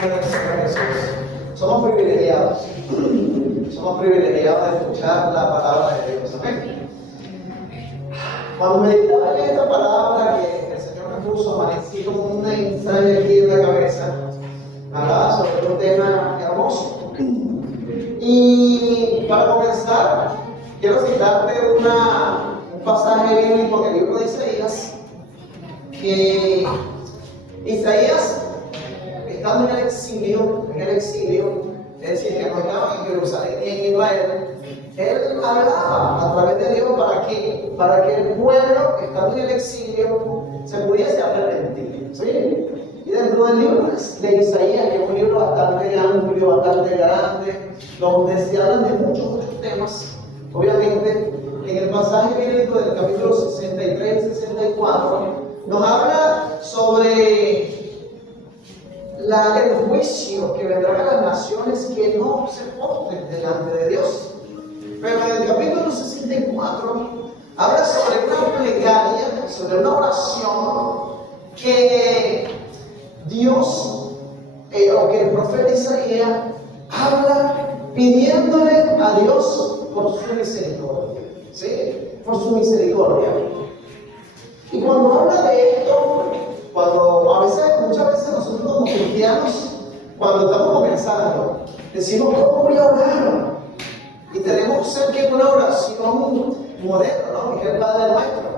nombre del Señor Jesús. Somos privilegiados. Somos privilegiados de escuchar la palabra de Dios. Amén. Cuando meditaba en esta palabra que el Señor me puso, amanecí como una ensayo aquí en la cabeza. Hablaba sobre un tema hermoso. Y para comenzar, quiero citarte un pasaje bíblico del libro de Isaías. Que Isaías, estando en el exilio, es decir, que no estaba en Jerusalén ni en Israel, él hablaba a través de Dios para que el pueblo, estando en el exilio, se pudiese arrepentir. ¿Sí? Y dentro del libro de Isaías, que es un libro bastante amplio, bastante grande, donde se hablan de muchos temas, obviamente, en el pasaje bíblico del capítulo 63 y 64, nos habla sobre el juicio que vendrá a las naciones que no se postren delante de Dios. Pero en el capítulo 64 habla sobre una plegaria, sobre una oración que Dios, o que el profeta Isaías habla pidiéndole a Dios por su misericordia. ¿Sí? Por su misericordia. Y cuando habla de esto, muchas veces nosotros como cristianos, cuando estamos comenzando, decimos, ¿cómo voy a orar? Y tenemos cerca de una oración moderna, ¿no? Que es el Padre Nuestro.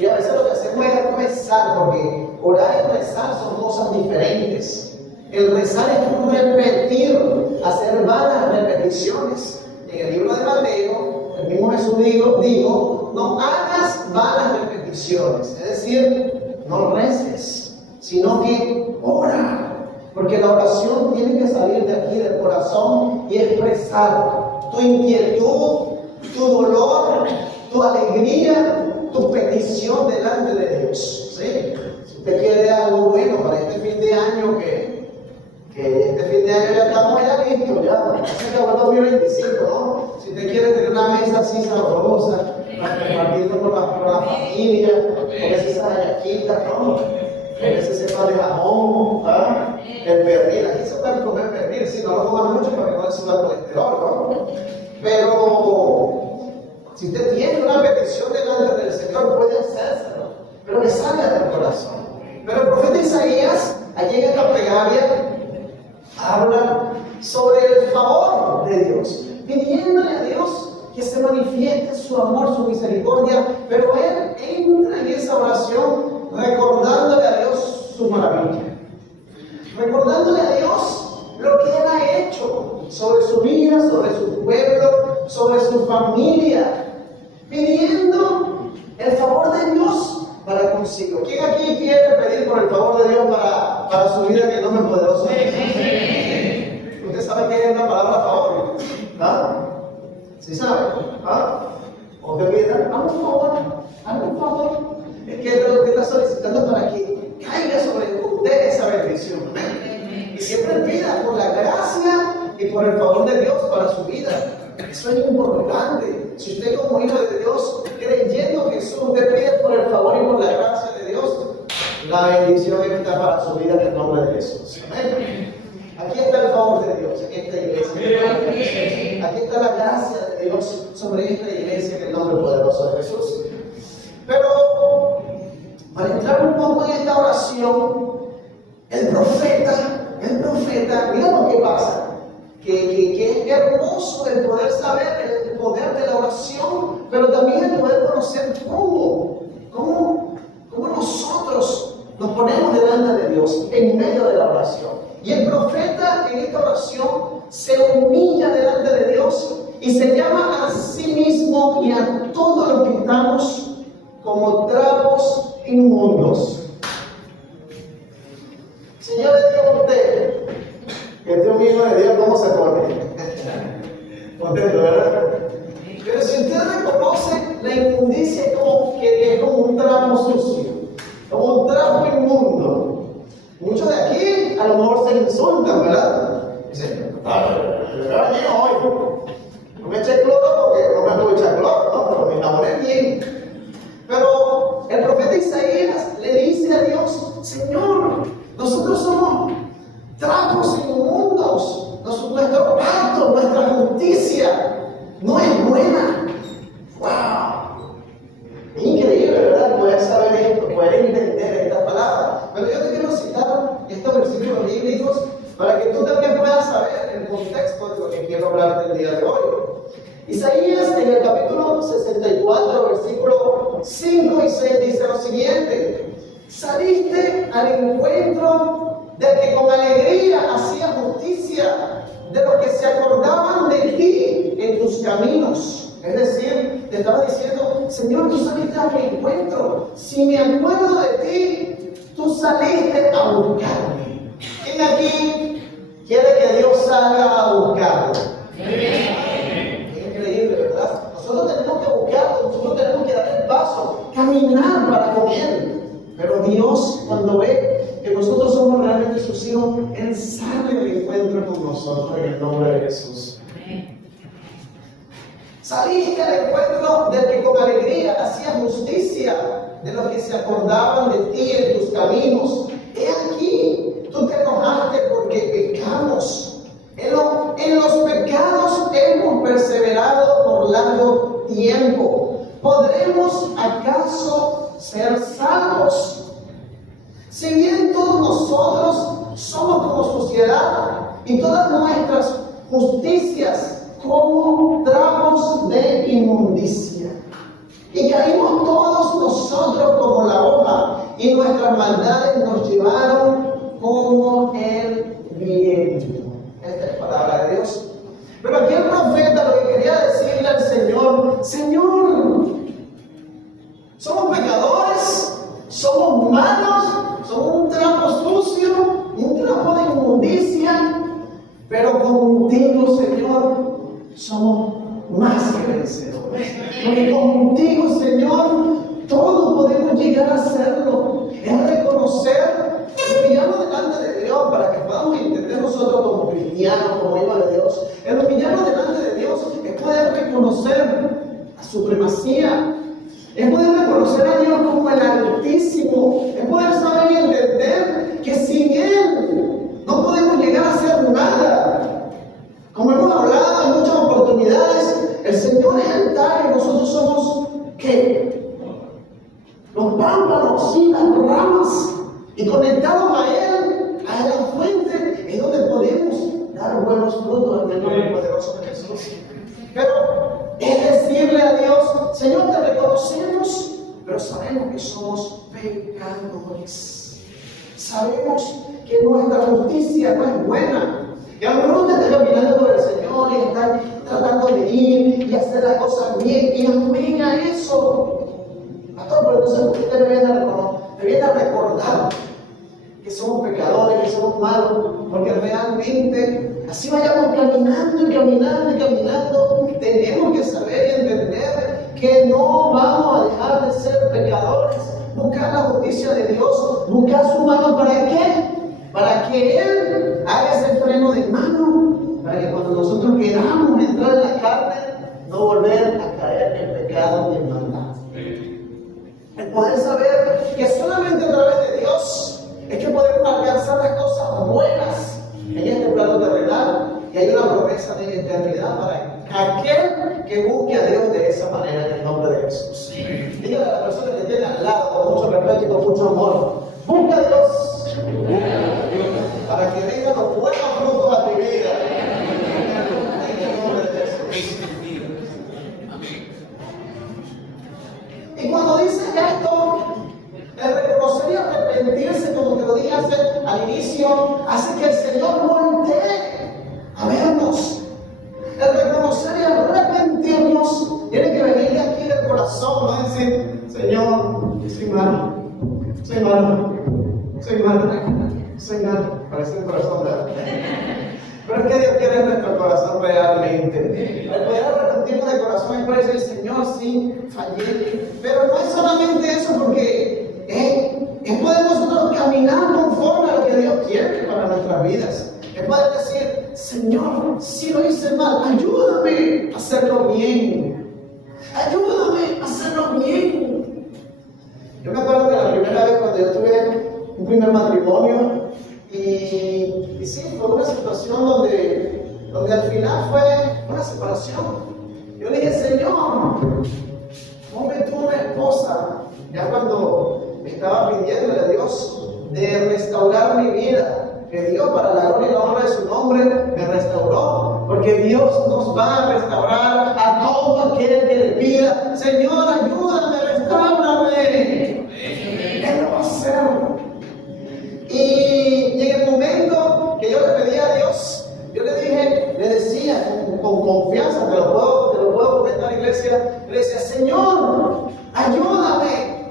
Y a veces lo que hacemos es rezar, porque orar y rezar son cosas diferentes. El rezar es repetir, hacer vanas repeticiones. En el libro de Mateo, el mismo Jesús dijo, no hagas vanas repeticiones. Es decir, no reces, sino que ora. Porque la oración tiene que salir de aquí, del corazón, y expresar tu inquietud, tu dolor, tu alegría, tu petición delante de Dios. ¿Sí? Si usted quiere algo bueno para este fin de año, que este fin de año ya estamos ya listos, ya se acabó el 2025, ¿no? Si usted quiere tener una mesa así sabrosa, compartiendo con la familia, con esas hallaquitas, ¿no? Con ese cepa de jamón, ¿ah? El pernil, aquí se puede comer pernil, si no lo coman mucho para que no le suba el colesterol, ¿no? Pero si usted tiene una petición delante del Señor, puede hacérselo, pero que salga del corazón. Pero el profeta Isaías, allí en esta plegaria, habla sobre el favor de Dios, pidiéndole a Dios que se manifieste su amor, su misericordia, pero él entra en esa oración recordándole a Dios su maravilla, recordándole a Dios lo que él ha hecho sobre su vida, sobre su pueblo, sobre su familia, pidiendo el favor de Dios para consigo. ¿Quién aquí quiere pedir por el favor de Dios para su vida, que el nombre poderoso? ¿Usted sabe qué es la palabra favor? ¿Ah? ¿Sí sabe? ¿Ah? ¿O te piden? Hazme un favor. Es que lo que está solicitando para que caiga sobre usted esa bendición. Y siempre pida por la gracia y por el favor de Dios para su vida. Eso es importante. Si usted como hijo de Dios, creyendo en Jesús, usted pide por el favor y por la gracia de Dios, la bendición está para su vida en el nombre de Jesús. Amén. Aquí está el favor de Dios en esta iglesia. Aquí está la gracia de Dios sobre esta iglesia en el nombre poderoso de Jesús. Pero para entrar un poco en esta oración, el profeta, mira lo que pasa. Que es hermoso el poder saber el poder de la oración, pero también el poder conocer cómo nosotros nos ponemos delante de Dios en medio de la oración. Y el profeta en esta oración se humilla delante de Dios y se llama a sí mismo y a todos los que estamos como trapos inmundos. Señor, le digo a usted que este es un hijo de Dios, ¿cómo se pone? Contento, ¿verdad? Pero si usted reconoce la inmundicia es como un trapo sucio, como un trapo inmundo. Muchos de aquí a lo mejor se insultan, ¿verdad? Dicen, hoy no me eché cloro porque no me puedo echar cloro, ¿no? Pero me enamoré bien. Pero el profeta Isaías le dice a Dios, Señor, nosotros somos trapos inmundos. día de hoy. Isaías en el capítulo 64, versículo 5 y 6 dice lo siguiente: saliste al encuentro del que con alegría hacía justicia, de los que se acordaban de ti en tus caminos. Es decir, te estaba diciendo: Señor, tú saliste a mi encuentro. Si me acuerdo de ti, tú saliste a buscarme. ¿Quién aquí quiere que Dios salga a buscarlo? Es increíble, ¿verdad? Nosotros tenemos que buscarlo, nosotros tenemos que dar el paso, caminar para con Él. Pero Dios, cuando ve que nosotros somos realmente sus hijos, Él sale al encuentro con nosotros en el nombre de Jesús. Saliste al encuentro del que con alegría hacía justicia, de los que se acordaban de ti en tus caminos. He aquí, tú te enojaste porque pecamos. En los pecados hemos perseverado por largo tiempo. ¿Podremos acaso ser salvos? Si bien todos nosotros somos como suciedad y todas nuestras justicias como trapos de inmundicia, y caímos todos nosotros como la hoja, y nuestras maldades nos llevaron como el viento. Esta es palabra de Dios. Pero aquí el profeta lo que quería decirle al Señor: Señor, somos pecadores, somos malos, somos un trapo sucio, un trapo de inmundicia, pero contigo, Señor, somos más que vencedores. Porque contigo, Señor, todo podemos llegar a hacerlo. Es reconocer, humillarnos delante de Dios para que podamos entender nosotros como cristianos, como hijos de Dios. El humillarnos delante de Dios es poder reconocer la supremacía, es poder reconocer a Dios como el Altísimo, es poder saber y entender que sin Él no podemos llegar a hacer nada. Como hemos hablado en muchas oportunidades, el Señor es el tallo y nosotros somos ¿qué? Los pámpanos y las ramas. Y conectados a Él, a la fuente, es donde podemos dar buenos frutos en el nombre poderoso de Jesús. Pero es decirle a Dios: Señor, te reconocemos, pero sabemos que somos pecadores. Sabemos que nuestra justicia no es buena. Y a lo mejor usted está caminando con el Señor y está tratando de ir y hacer las cosas bien, y amén a eso. Pastor, pero entonces usted me viene a recordar que somos pecadores, que somos malos, porque realmente así vayamos caminando y caminando y caminando, tenemos que saber y entender que no vamos a dejar de ser pecadores. Buscar la justicia de Dios, buscar su mano, ¿para qué? Para que Él haga ese freno de mano, para que cuando nosotros queramos entrar en la carne, no volver a caer en pecado y en maldad. El poder saber que solamente a través de Dios es que podemos alcanzar las cosas buenas en este plano terrenal, y hay una promesa de eternidad para aquel que busque a Dios de esa manera, en el nombre de Jesús. Dígale a la persona que tiene al lado, con mucho respeto y con mucho amor: busca a Dios para que vengan los buenos frutos a tu vida. En el nombre de Jesús. Y cuando dice esto, el reconocer y arrepentirse, como te lo dije al inicio, hace que el Señor voltee a vernos. El reconocer y arrepentirnos tiene que venir de aquí del corazón, no decir: Señor, soy malo, soy malo, soy malo, soy malo. Parece el corazón, ¿verdad? Pero es que Dios quiere en nuestro corazón realmente. El poder arrepentirnos de corazón es para decir: Señor, sí, fallé. Pero no es solamente eso, porque es poder nosotros caminar conforme a lo que Dios quiere para nuestras vidas. Es poder decir: Señor, si lo hice mal, ayúdame a hacerlo bien. Ayúdame a hacerlo bien. Yo me acuerdo que la primera vez cuando yo tuve un primer matrimonio, y sí, fue una situación donde al final fue una separación. Yo le dije: Señor, ponme tú una esposa. Ya cuando estaba pidiéndole a Dios de restaurar mi vida, que Dios, para la gloria y la honra de su nombre, me restauró. Porque Dios nos va a restaurar a todo aquel que le pida, Señor, ayúdame, restáurame. Él lo va a hacer. Y en el momento que yo le pedí a Dios, yo le decía con confianza, te lo puedo comentar, iglesia, le decía, Señor, ayúdame,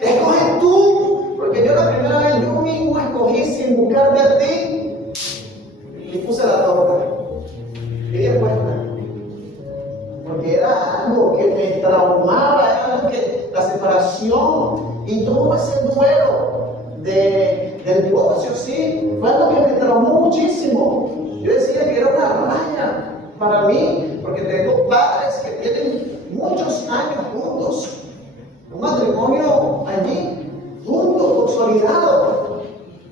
escoge tú, porque yo la primera vez yo mismo escogí sin buscarte a ti, y puse la torta, y di cuenta, porque era algo que me traumaba, era algo que la separación y todo ese duelo del divorcio, sí, fue algo que me traumó muchísimo. Yo decía que era una raya para mí, porque tengo padres que tienen muchos años juntos, un matrimonio allí, juntos, consolidado,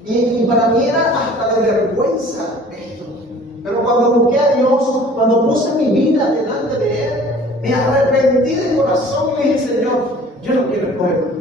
y para mí era hasta de vergüenza esto. Pero cuando busqué a Dios, cuando puse mi vida delante de Él, me arrepentí de corazón y le dije, Señor, yo no quiero escoger.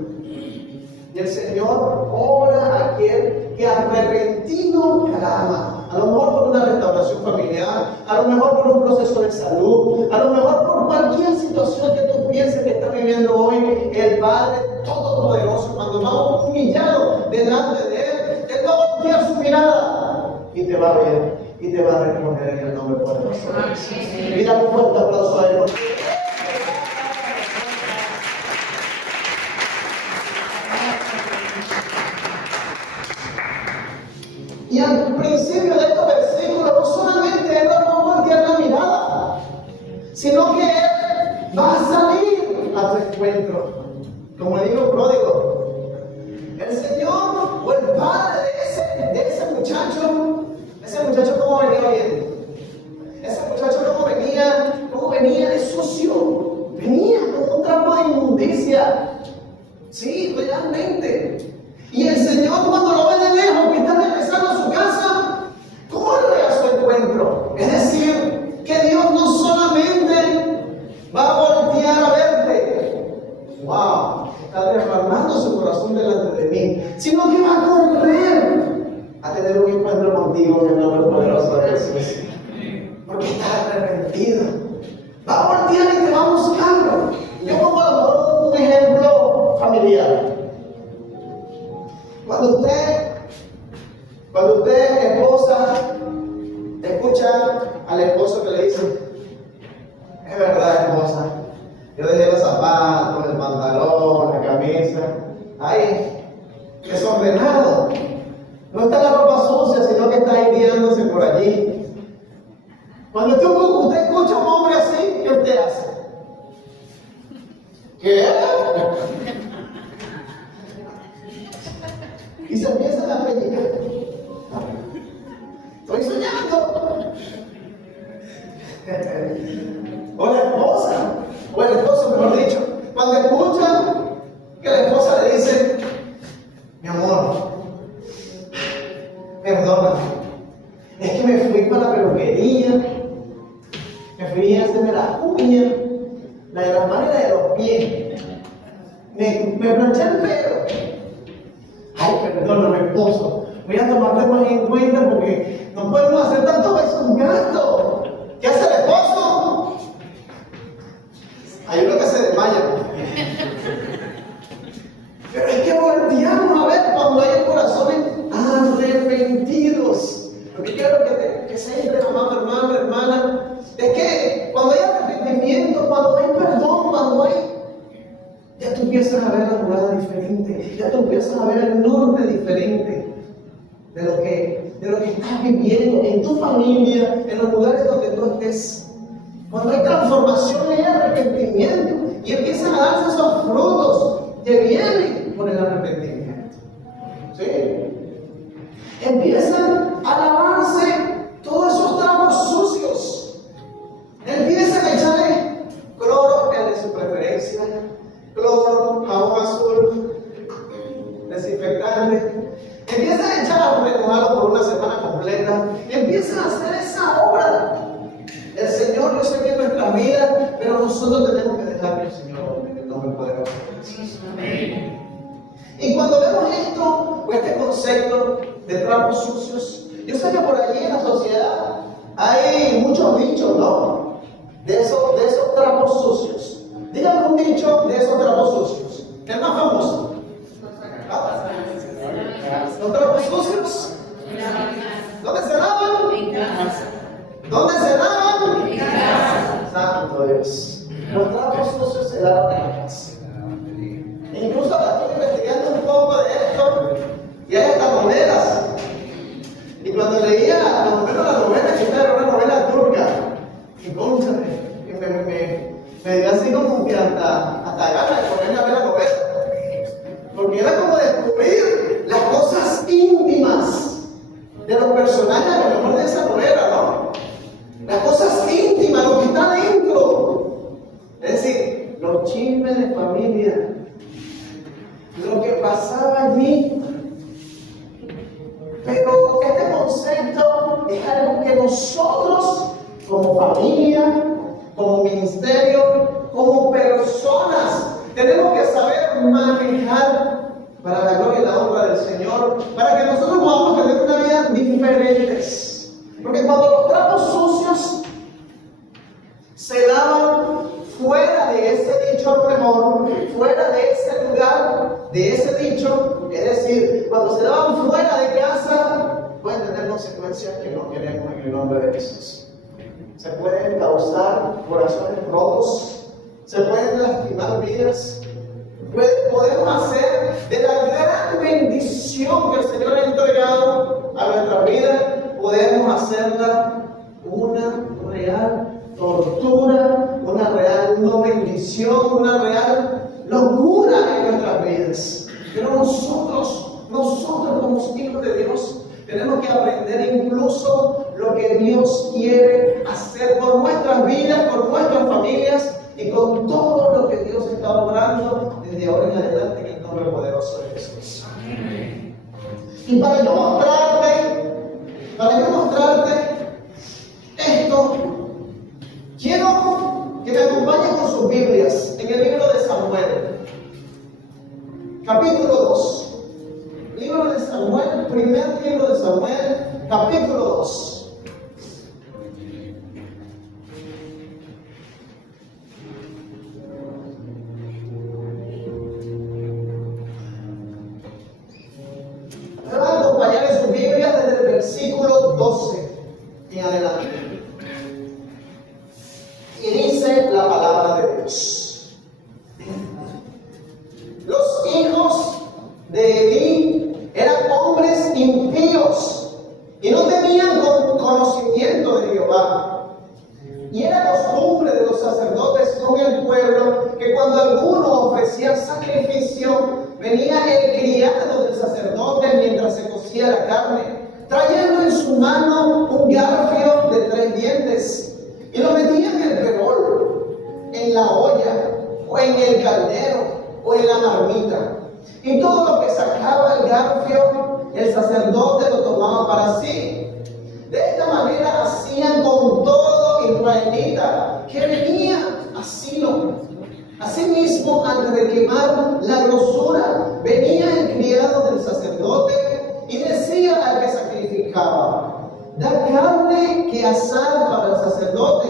Y el Señor obra a aquel que arrepentido clama. A lo mejor por una restauración familiar, a lo mejor por un proceso de salud, a lo mejor por cualquier situación que tú pienses que estás viviendo hoy. El Padre Todopoderoso, cuando vamos humillados delante de Él, Él va a voltear su mirada y te va a ver y te va a responder en el nombre poderoso. Mira un fuerte aplauso a Él. Y al principio de estos versículos, no solamente Él no va a voltear la mirada, sino que Él va a salir a tu encuentro. Como el hijo pródigo, el Señor o el padre de ese muchacho cómo venía oyendo. Ese muchacho cómo venía de sucio, venía con un trapo de inmundicia. Sí, realmente. Y el Señor, cuando lo ve de lejos, que está regresando a su casa, corre a su encuentro. Es decir, que Dios no solamente va a voltear a verte, wow, está derramando su corazón delante de mí, sino que va a correr a tener un encuentro contigo en el nombre poderoso de Jesús. Porque está arrepentido. Va a voltear y te va a buscar. Yo pongo a lo mejor un ejemplo familiar. Cuando usted, esposa, escucha al esposo que le dice, es verdad, esposa, yo dejé los zapatos, el pantalón, la camisa, ahí, desordenado. No está la ropa sucia, sino que está ahí guiándose por allí. Cuando usted escucha a un hombre así, ¿qué usted hace? ¿Qué? Y se empieza a pellizcar. Estoy soñando. O la esposa, o el esposo, mejor dicho, cuando escucha que la esposa le dice, mi amor, perdóname, es que me fui para la peluquería, me fui a hacerme las uñas, la de las manos y la de los pies, me planché el pelo. Ay, perdóname, esposo, voy a tomarte más en cuenta porque no podemos hacer tanto eso, un gasto. ¿Qué hace el esposo? Hay uno que se desmaya. Pero es que volteamos a ver cuando hay corazones arrepentidos. Lo que quiero que siempre, amado hermano, hermana, es que cuando hay arrepentimiento, cuando hay perdón, cuando hay, ya tú empiezas a ver la jugada diferente, ya tú empiezas a ver el norte diferente de lo que estás viviendo en tu familia, en los lugares donde tú estés. Cuando hay transformación hay arrepentimiento y empiezan a darse esos frutos que vienen por el arrepentimiento. ¿Sí? Empiezan a lavarse todos esos trapos sucios. Empiezan a echarle cloro, el de su preferencia, cloro, jabón azul, desinfectante. Empiezan a echar a remojarlo por una semana completa. Empiezan a hacer esa obra. El Señor, yo sé que es nuestra vida, pero nosotros tenemos que dejar que el Señor en el nombre poderoso de Jesús. Amén. Y cuando vemos esto, o este concepto de trapos sucios, yo sé que por allí en la sociedad Hay muchos dichos, ¿no? De esos trapos sucios. Díganme un dicho de esos trapos sucios. ¿El más famoso? ¿Ah? ¿Los trapos sucios? ¿Dónde se lavan? En casa. ¿Dónde se lavan? En casa. Santo Dios. Los trapos sucios se lavan en la casa. Incluso ahora estoy investigando un poco de esto y hay hasta novelas. Y cuando leía por lo menos la novela, que esta era una novela turca, y me dio así como que hasta ganas de ponerme a ver la novela. Porque era como descubrir las cosas íntimas de los personajes a lo mejor de esa novela, ¿no? Las cosas íntimas, lo que está dentro. Es decir, los chismes de familia, lo que pasaba allí. Pero este concepto es algo que nosotros, como familia, como ministerio, como personas, tenemos que saber manejar para la gloria y la honra del Señor, para que nosotros podamos tener una vida diferente. Porque cuando los trapos sucios se lavan fuera de ese dicho, a lo mejor, fuera de ese lugar, de ese dicho, es decir, cuando se lavan fuera de casa, pueden tener consecuencias que no queremos en el nombre de Jesús. Se pueden causar corazones rotos, se pueden lastimar vidas, podemos hacer de la gran bendición que el Señor ha entregado a nuestra vida, podemos hacerla una real tortura, una real no bendición, una real locura en nuestras vidas. Pero nosotros como hijos de Dios, tenemos que aprender incluso lo que Dios quiere hacer por nuestras vidas, por nuestras familias y con todo lo que Dios está obrando desde ahora en adelante en el nombre poderoso de Jesús. Y para yo mostrarte esto, quiero que me acompañen con sus Biblias en el libro de Samuel, capítulo 2. Libro de Samuel, primer libro de Samuel, capítulo 2. Me van a acompañar en sus Biblias desde el versículo 12 en adelante. Y dice la palabra de Dios: los hijos de Elí eran hombres impíos y no tenían conocimiento de Jehová. Y era costumbre de los sacerdotes con el pueblo que cuando alguno ofrecía sacrificio, venía el criado del sacerdote mientras se cocía la carne, trayendo en su mano un garfio de 3 dientes, y lo metía en el perol, en la olla, o en el caldero, o en la marmita. Y todo lo que sacaba el garfio, el sacerdote lo tomaba para sí. De esta manera hacían con todo israelita que venía a Silo. Asimismo, antes de quemar la grosura, venía el criado del sacerdote y decía al que sacrificaba: da carne que asar para el sacerdote,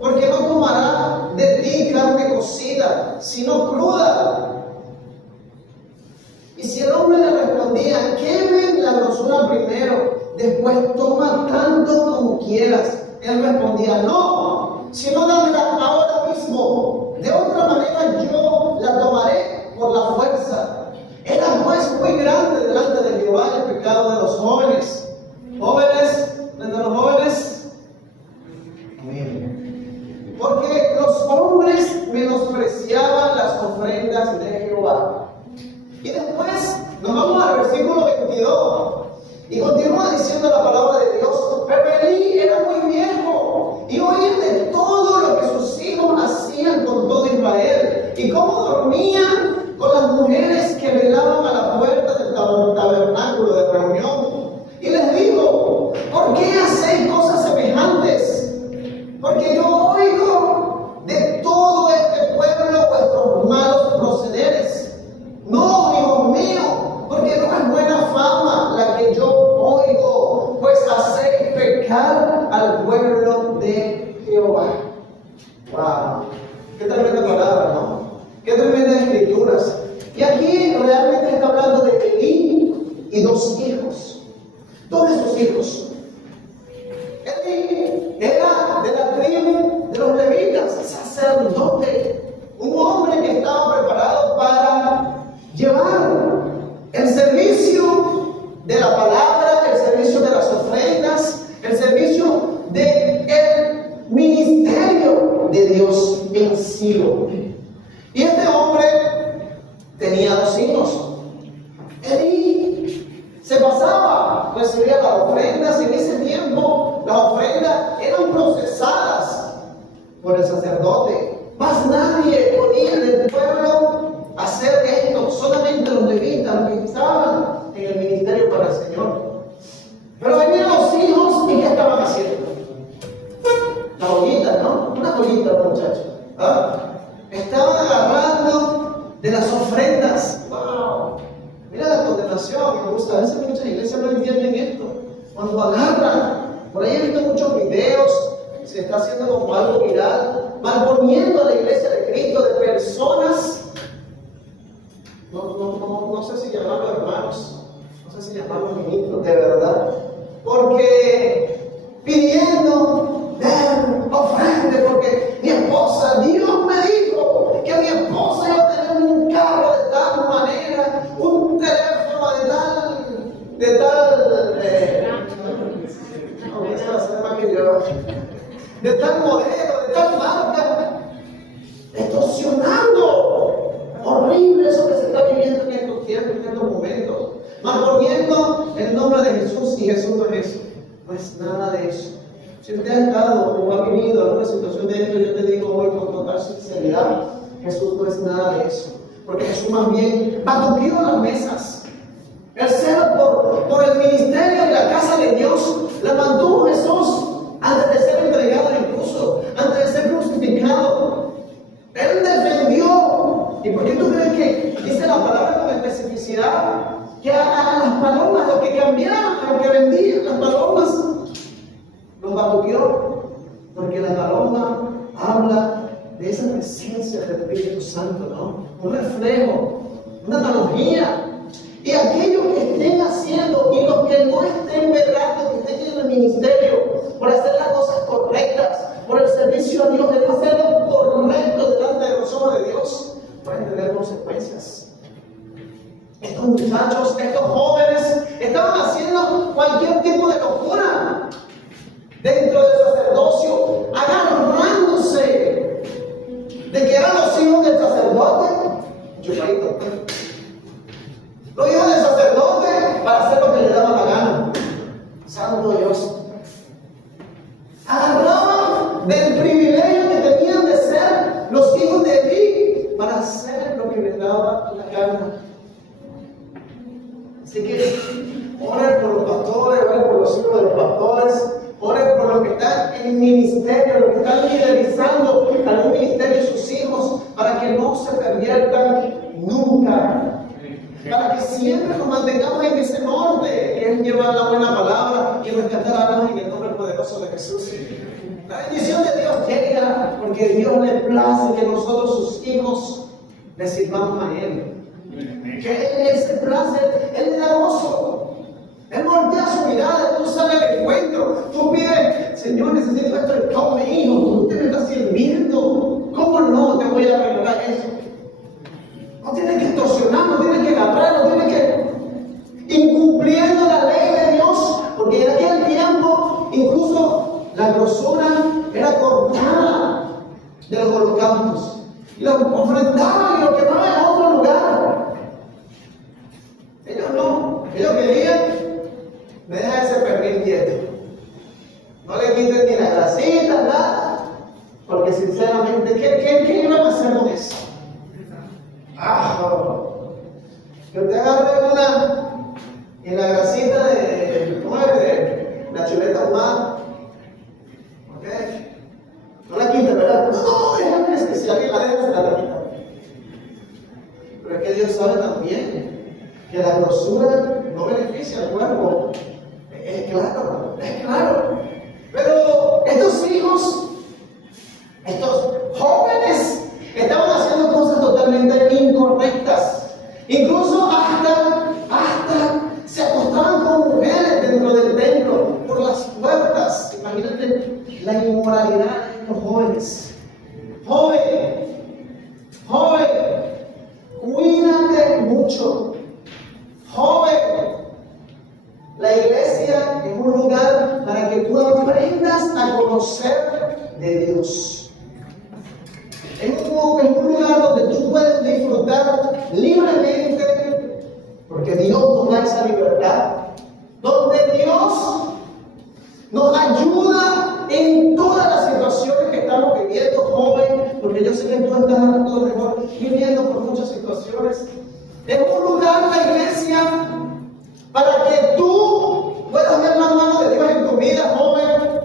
porque no tomará de ti carne cocida, sino cruda. Y si el hombre le respondía: quemen la grosura primero, después toma tanto como quieras, él respondía: no, sino dámela ahora mismo, de otra manera yo la tomaré por la fuerza. Era pues muy grande delante de Jehová el pecado de los jóvenes. De los jóvenes, amén. Porque los hombres menospreciaban las ofrendas de Jehová. Y después nos vamos al versículo 22 y continúa diciendo la palabra de Dios: pero Elí era muy viejo y oía de todo lo que sus hijos hacían con todo Israel y cómo dormían con las mujeres que velaban a la puerta del tabernáculo de reunión. Y les dijo: ¿por qué hacéis cosas semejantes? Porque yo oigo de todo este pueblo vuestros malos procederes. No, hijos míos, porque no es buena fama la que yo oigo, pues hacéis pecar al pueblo y 2 hijos. 2 de sus hijos. Eli era de la tribu de los levitas, sacerdote, un hombre que estaba preparado para llevar el servicio de la palabra, el servicio de las ofrendas, el servicio del ministerio de Dios en Silo. Y este hombre tenía 2 hijos. Eli se pasaba, recibía las ofrendas, y en ese tiempo las ofrendas eran procesadas por el sacerdote. Más nadie ponía en el pueblo a hacer esto, solamente los levitas, los que estaban en el ministerio para el Señor. Pero venían los hijos, y ¿qué estaban haciendo? La joyita, ¿no? Una joyita, muchachos. Estaban agarrando de las ofrendas. ¡Wow! Mira la condenación que me gusta. A veces muchas iglesias no entienden esto. Cuando agarran, por ahí he visto muchos videos, se está haciendo como algo viral, malponiendo a la iglesia de Cristo, de personas, no sé si llamarlos hermanos, no sé si llamarlos ministros, de verdad, porque pidiendo, ofrende, porque mi esposa, Dios me dijo que mi esposa iba a tener un carro de tal manera, un teléfono de tal modelo, de tal marca, extorsionando. Horrible eso que se está viviendo en estos tiempos, en estos momentos, malponiendo el nombre de Jesús, y Jesús no es eso, no es nada de eso. Si usted ha estado o ha vivido alguna situación de esto, yo te digo hoy con total sinceridad, Jesús no es nada de eso, porque Jesús más bien batuqueó las mesas. El celo por el ministerio de la casa de Dios la mantuvo Jesús antes de ser entregado, incluso antes de ser crucificado. Él defendió. ¿Y por qué tú crees que dice la palabra con especificidad? Que a las palomas, lo que cambiaban, lo que vendían, las palomas, los batuqueó. Porque la paloma habla de esa presencia del Espíritu Santo, ¿no? Un reflejo, una analogía. Y aquellos que estén haciendo y los que no estén velando, que estén en el ministerio, por hacer las cosas correctas, por el servicio a Dios, deben hacer lo correcto delante de los ojos de Dios, pueden tener consecuencias. Estos muchachos, estos jóvenes, estaban haciendo cualquier tipo de locura dentro del sacerdocio, agarrándose de que eran los hijos del sacerdote. Chupadito. Los hijos del sacerdote para hacer lo que le daba la gana. Santo Dios. Agarraban del privilegio que tenían de ser los hijos de Eli para hacer lo que les daba la gana. Así que oren por los pastores, oren por los hijos de los pastores, oren por los que están en el ministerio, los que están liderizando algún ministerio de sus hijos, para que no se perviertan nunca. Para que siempre nos mantengamos en ese norte, que es llevar la buena palabra y rescatar almas en el nombre poderoso de Jesús. La bendición de Dios llega porque Dios le place que nosotros, sus hijos, le sirvamos a Él. Que Él se place, Él le da gozo. Él voltea su mirada, tú sales al encuentro, tú pides, Señor, necesito esto, como mi hijo, tú te me estás sirviendo. ¿Cómo no te voy a regalar eso? No tienes que extorsionar, no tienes que agarrar, no tienes que incumpliendo la ley de Dios, porque en aquel tiempo incluso la grosura era cortada de los holocaustos y los ofrendaban y lo quemaban en otro lugar. Ellos no, ellos querían, me deja ese pernil quieto, no le quiten ni la grasita, nada, porque sinceramente, ¿qué iban a hacer con eso? Que usted agarre una en la grasita de la chuleta humana. ¿Ok? No la quita, ¿verdad? No, déjame ese, si alguien la deja, se la quita. Pero es que Dios sabe también que la grosura no beneficia al cuerpo. Es claro. Pero estos hijos, estos jóvenes, estaban haciendo cosas totalmente incorrectas. Incluso hasta se un lugar para que tú aprendas a conocer de Dios. Es un lugar donde tú puedes disfrutar libremente, porque Dios nos da esa libertad, donde Dios nos ayuda en todas las situaciones que estamos viviendo, joven, porque yo sé que tú estás a lo mejor viviendo por muchas situaciones. Es un lugar, la iglesia, para que tú puedas ver la mano de Dios en tu vida, joven.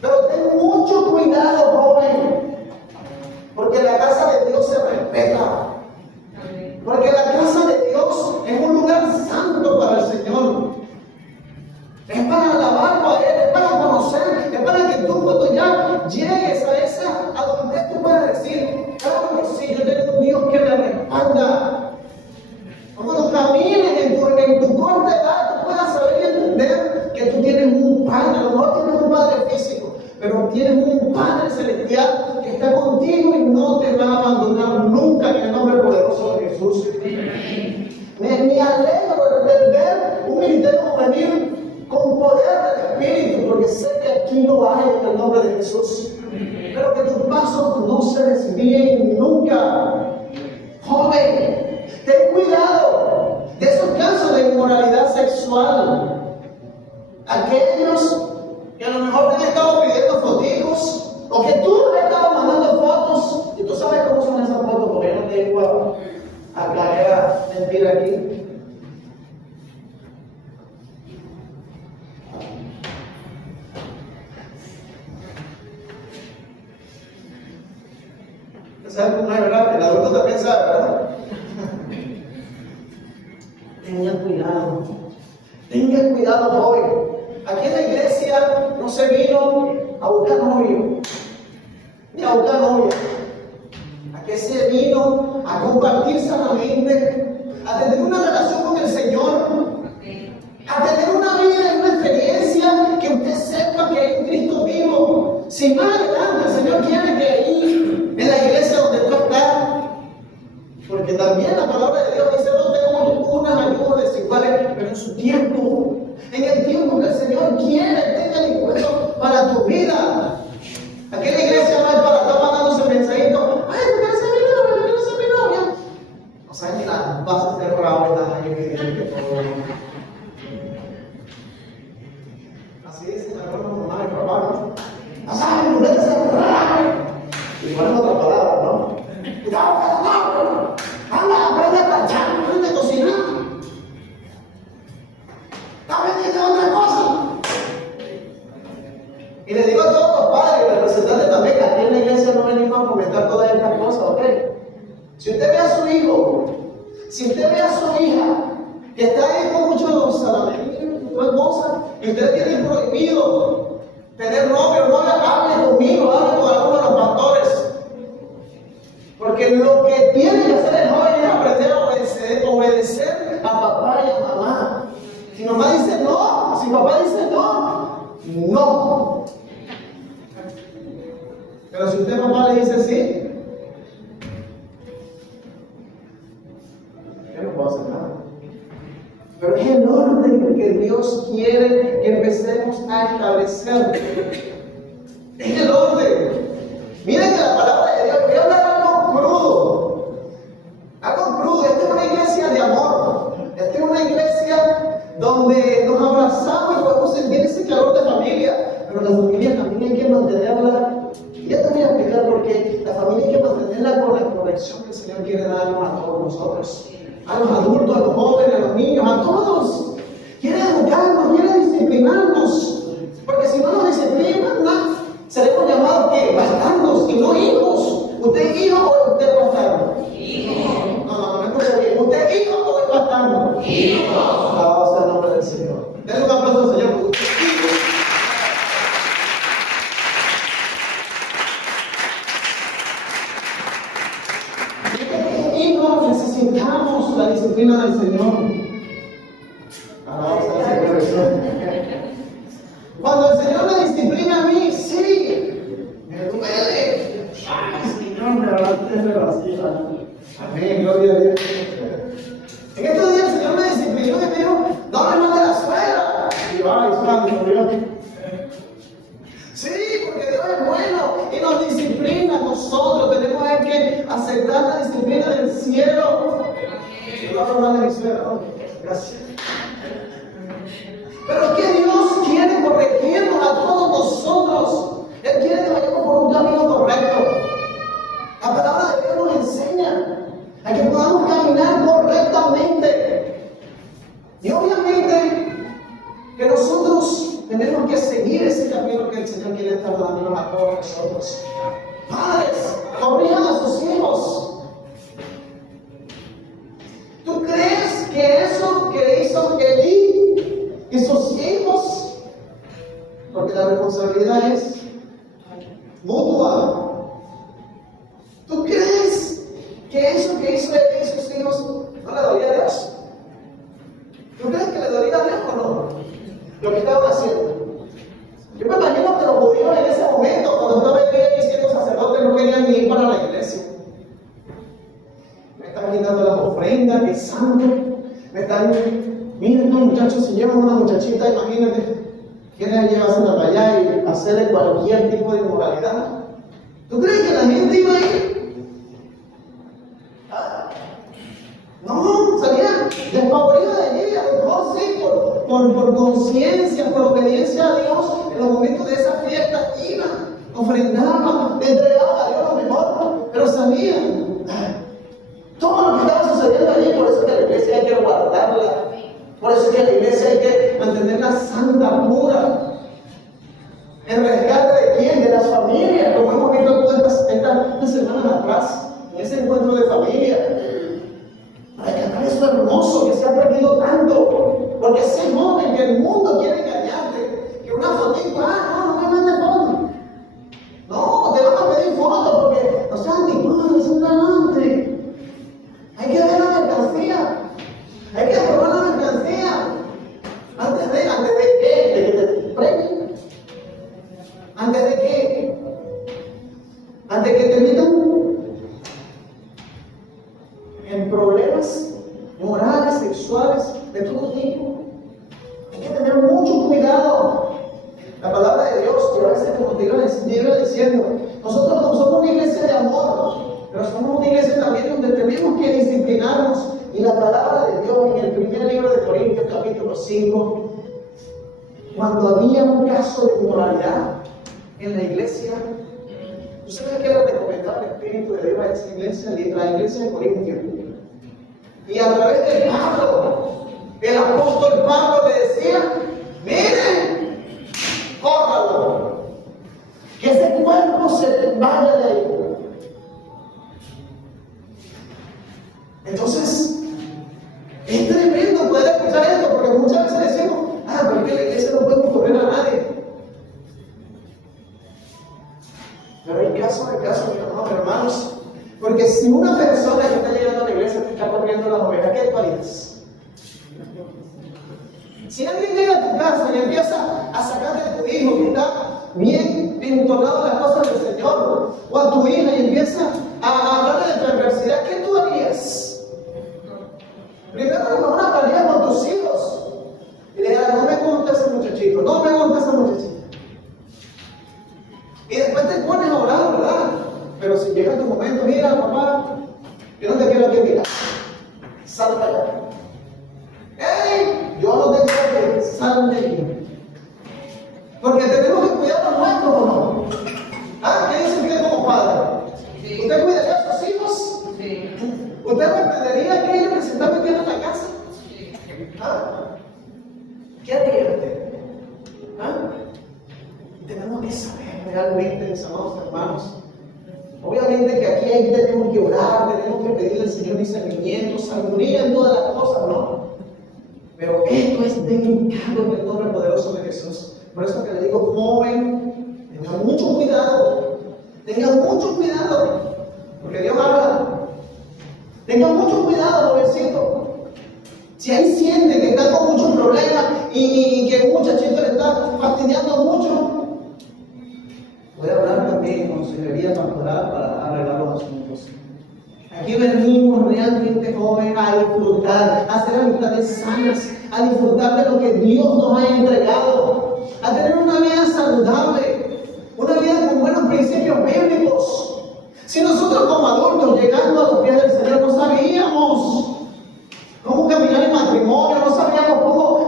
Pero ten mucho cuidado, joven, porque la casa de Dios se respeta. Porque la casa de Dios es un lugar santo para el Señor. Es para alabarlo a Él, es para conocer, es para que tú cuando ya llegues a donde tú puedas decir, claro que sí, yo tengo un Dios que me respalda. Cuando camines en tu corta edad, tú puedas saber y entender que tú tienes un Padre, a lo mejor tienes un Padre físico, pero tienes un Padre celestial que está contigo y no te va a abandonar nunca en el nombre poderoso de Jesús. Me alegro de ver un ministerio juvenil con poder del Espíritu, porque sé que aquí no hay en el nombre de Jesús. Pero que tus pasos no se desvíen nunca. Joven, ten cuidado de esos casos de inmoralidad sexual. Aquellos que a lo mejor te han estado pidiendo fotos, o que tú le has estado mandando fotos, y tú sabes cómo son esas fotos, porque yo no te digo a caer a mentir aquí. ¿Saben cómo es, verdad? El adulto también sabe, ¿verdad? Tengan cuidado, joven. Aquí en la iglesia no se vino a buscar novio, ni a buscar novia. Aquí se vino a compartir sanamente, a tener una relación con el Señor, a tener una vida y una experiencia que usted sepa que hay un Cristo vivo. Si más adelante el Señor quiere que ahí, en la iglesia donde tú estás, porque también la palabra de Dios dice, no tengo unas ayudas desiguales, pero en su tiempo, en el tiempo que el Señor quiere, tenga el encuentro para tu vida. Aquí en la iglesia no es para estar mandándose mensajitos, ay, ¿tú quieres ser mi novia? ¿Tú quieres ser mi novia? O sea, ni las bases de bravo, así dice la mamá y papá, ¿no? ¡Ay, no debes ser bravo! Igual es otra palabra, ¿no? ¡Anda, aprende a planchar, aprende a cocinar! ¡Está vendiendo otra cosa! Y le digo a todos los padres y representantes también que aquí en la iglesia no venimos a comentar todas estas cosas, ¿ok? Si usted ve a su hijo, si usted ve a su hija, que está ahí con muchos salamerín, tu esposa, y usted tiene prohibido tener novio, no hable conmigo, hable con alguno de los pastores. Porque lo que tiene que hacer el joven es aprender a obedecer a papá y a mamá. Si mamá dice no, si papá dice no, no. Pero si usted papá le dice sí, yo no puedo hacer nada. Pero es el orden que Dios quiere que empecemos a establecer. Es el orden. Miren que la palabra de Dios, voy a hablar algo crudo. Algo crudo. Esta es una iglesia de amor. Esta es una iglesia donde nos abrazamos y podemos sentir ese calor de familia. Pero la familia también hay que mantenerla. Y ya te voy a explicar por qué. La familia hay que mantenerla con la corrección que el Señor quiere darnos a todos nosotros. A los adultos, a los jóvenes, a los niños, a todos. Quiere educarnos, quiere disciplinarnos. Porque si no nos disciplinan, seremos llamados ¿qué? Bastardos y no hijos. ¿Usted es hijo o usted es bastardo? Hijo. No escucha bien. ¿Usted es hijo o es bastardo? Hijo. Alabado sea el nombre del Señor. Denle un aplauso al Señor. Porque usted es hijo. Hijos necesitamos la disciplina del Señor. Alabado sea el Señor. Cuando el Señor me disciplina a mí, sí, me duele. Ay, Señor, me levanté de vacía. Amén, gloria a Dios. En estos días el Señor me disciplinó y me dijo aceptar la disciplina del cielo. No hablo mal de mi suegra, ¿no? Gracias. Pero es que Dios quiere corregirnos a todos nosotros. Él quiere que vayamos por un camino correcto. La palabra de Dios nos enseña a que podamos caminar correctamente. Y obviamente que nosotros tenemos que seguir ese camino que el Señor quiere estar dándonos a todos nosotros. Padres, corrijan a sus hijos. ¿Tú crees que eso que hizo Elí y sus hijos, porque la responsabilidad es mutua, ¿tú crees que eso que hizo Elí y sus hijos no le dolía a Dios? ¿Tú crees que le dolía a Dios o no? Lo que estaban haciendo. Yo me imagino que los judíos en ese momento, cuando estaba Elí siendo sacerdote, no querían ni ir para la iglesia. Me están quitando las ofrendas, que es santo. Me están, miren estos muchachos, si llevan una muchachita, imagínate, quieren llevársela para allá y hacerle cualquier tipo de inmoralidad. ¿Tú crees que la gente iba a ir? No, salían despavoridos de allí, a lo mejor sí, por conciencia, por obediencia a Dios, en los momentos de esa fiesta iban, ofrendaban, entregaban a Dios lo mejor, pero sabían todo lo que estaba sucediendo allí. Por eso que la iglesia hay que guardarla, por eso que la iglesia hay que mantenerla santa, pura. ¿El rescate de quién? De las familias, como hemos visto todas estas semanas atrás, en ese encuentro de familia. Rescatar eso hermoso que se ha perdido tanto, porque ese joven que el mundo quiere engañarte, que una fotita, no me mandes foto. No, te van a pedir fotos porque no seas anticuado, es un galante. Hay que ver la mercancía, hay que probar la mercancía. ¿Antes de qué? ¿De que te premien? ¿Antes de qué? ¿Antes de que te metan en problemas morales, sexuales, de todo tipo? Hay que tener mucho cuidado. La palabra de Dios, que a veces, como te iba diciendo, nosotros no somos una iglesia de amor, pero somos una iglesia también donde tenemos que disciplinarnos. Y la palabra de Dios en el primer libro de Corintios, capítulo 5, cuando había un caso de inmoralidad en la iglesia, ¿tú sabes qué le recomendaba el Espíritu de Dios a esa iglesia, la iglesia de Corintios? Y a través de Pablo, el apóstol Pablo le decía: miren, córralo, que ese cuerpo se vaya de ahí. Entonces, es tremendo poder escuchar esto, porque muchas veces decimos: porque la iglesia no puede correr a nadie. Pero hay casos, hermanos, porque si una persona que está llegando a la iglesia te está corriendo las ovejas, ¿qué tú harías? Si alguien llega a tu casa y empieza a sacarte a tu hijo que está bien entonado en las cosas del Señor, o a tu hija y empieza a hablarle de perversidad, ¿qué tú harías? Primero, a lo mejor hablarías con tus hijos y le dirás: no me gusta ese muchachito, no me gusta esa muchachita. Y después te pones a orar, ¿verdad? Pero si llega tu momento: mira, papá, yo no te quiero aquí, mira, sal para allá. ¡Ey! Yo no te quiero que sal de aquí. Porque tenemos que cuidar a nuestros, ¿o no? ¿Qué dice usted como padre? Sí. ¿Usted cuidaría a sus hijos? Sí. ¿Usted reprendería a aquellos que se están metiendo en la casa? Sí. ¿Qué haría usted? Tenemos que saber realmente, mis amados hermanos. Obviamente que aquí tenemos que orar, tenemos que pedirle al Señor discernimiento, sabiduría en todas las cosas, ¿no? Pero esto es delicado en el nombre poderoso de Jesús. Por eso que le digo: joven, tenga mucho cuidado, porque Dios habla. Tenga mucho cuidado, jovencito. Si ahí siente que está con muchos problemas y que un muchachito le está fastidiando mucho, voy a hablar también en consejería pastoral para arreglar los asuntos. Aquí venimos realmente, joven, a disfrutar, a hacer amistades sanas, a disfrutar de lo que Dios nos ha entregado, a tener una vida saludable, una vida con buenos principios bíblicos. Si nosotros como adultos llegando a los pies del Señor no sabíamos cómo caminar en matrimonio, no sabíamos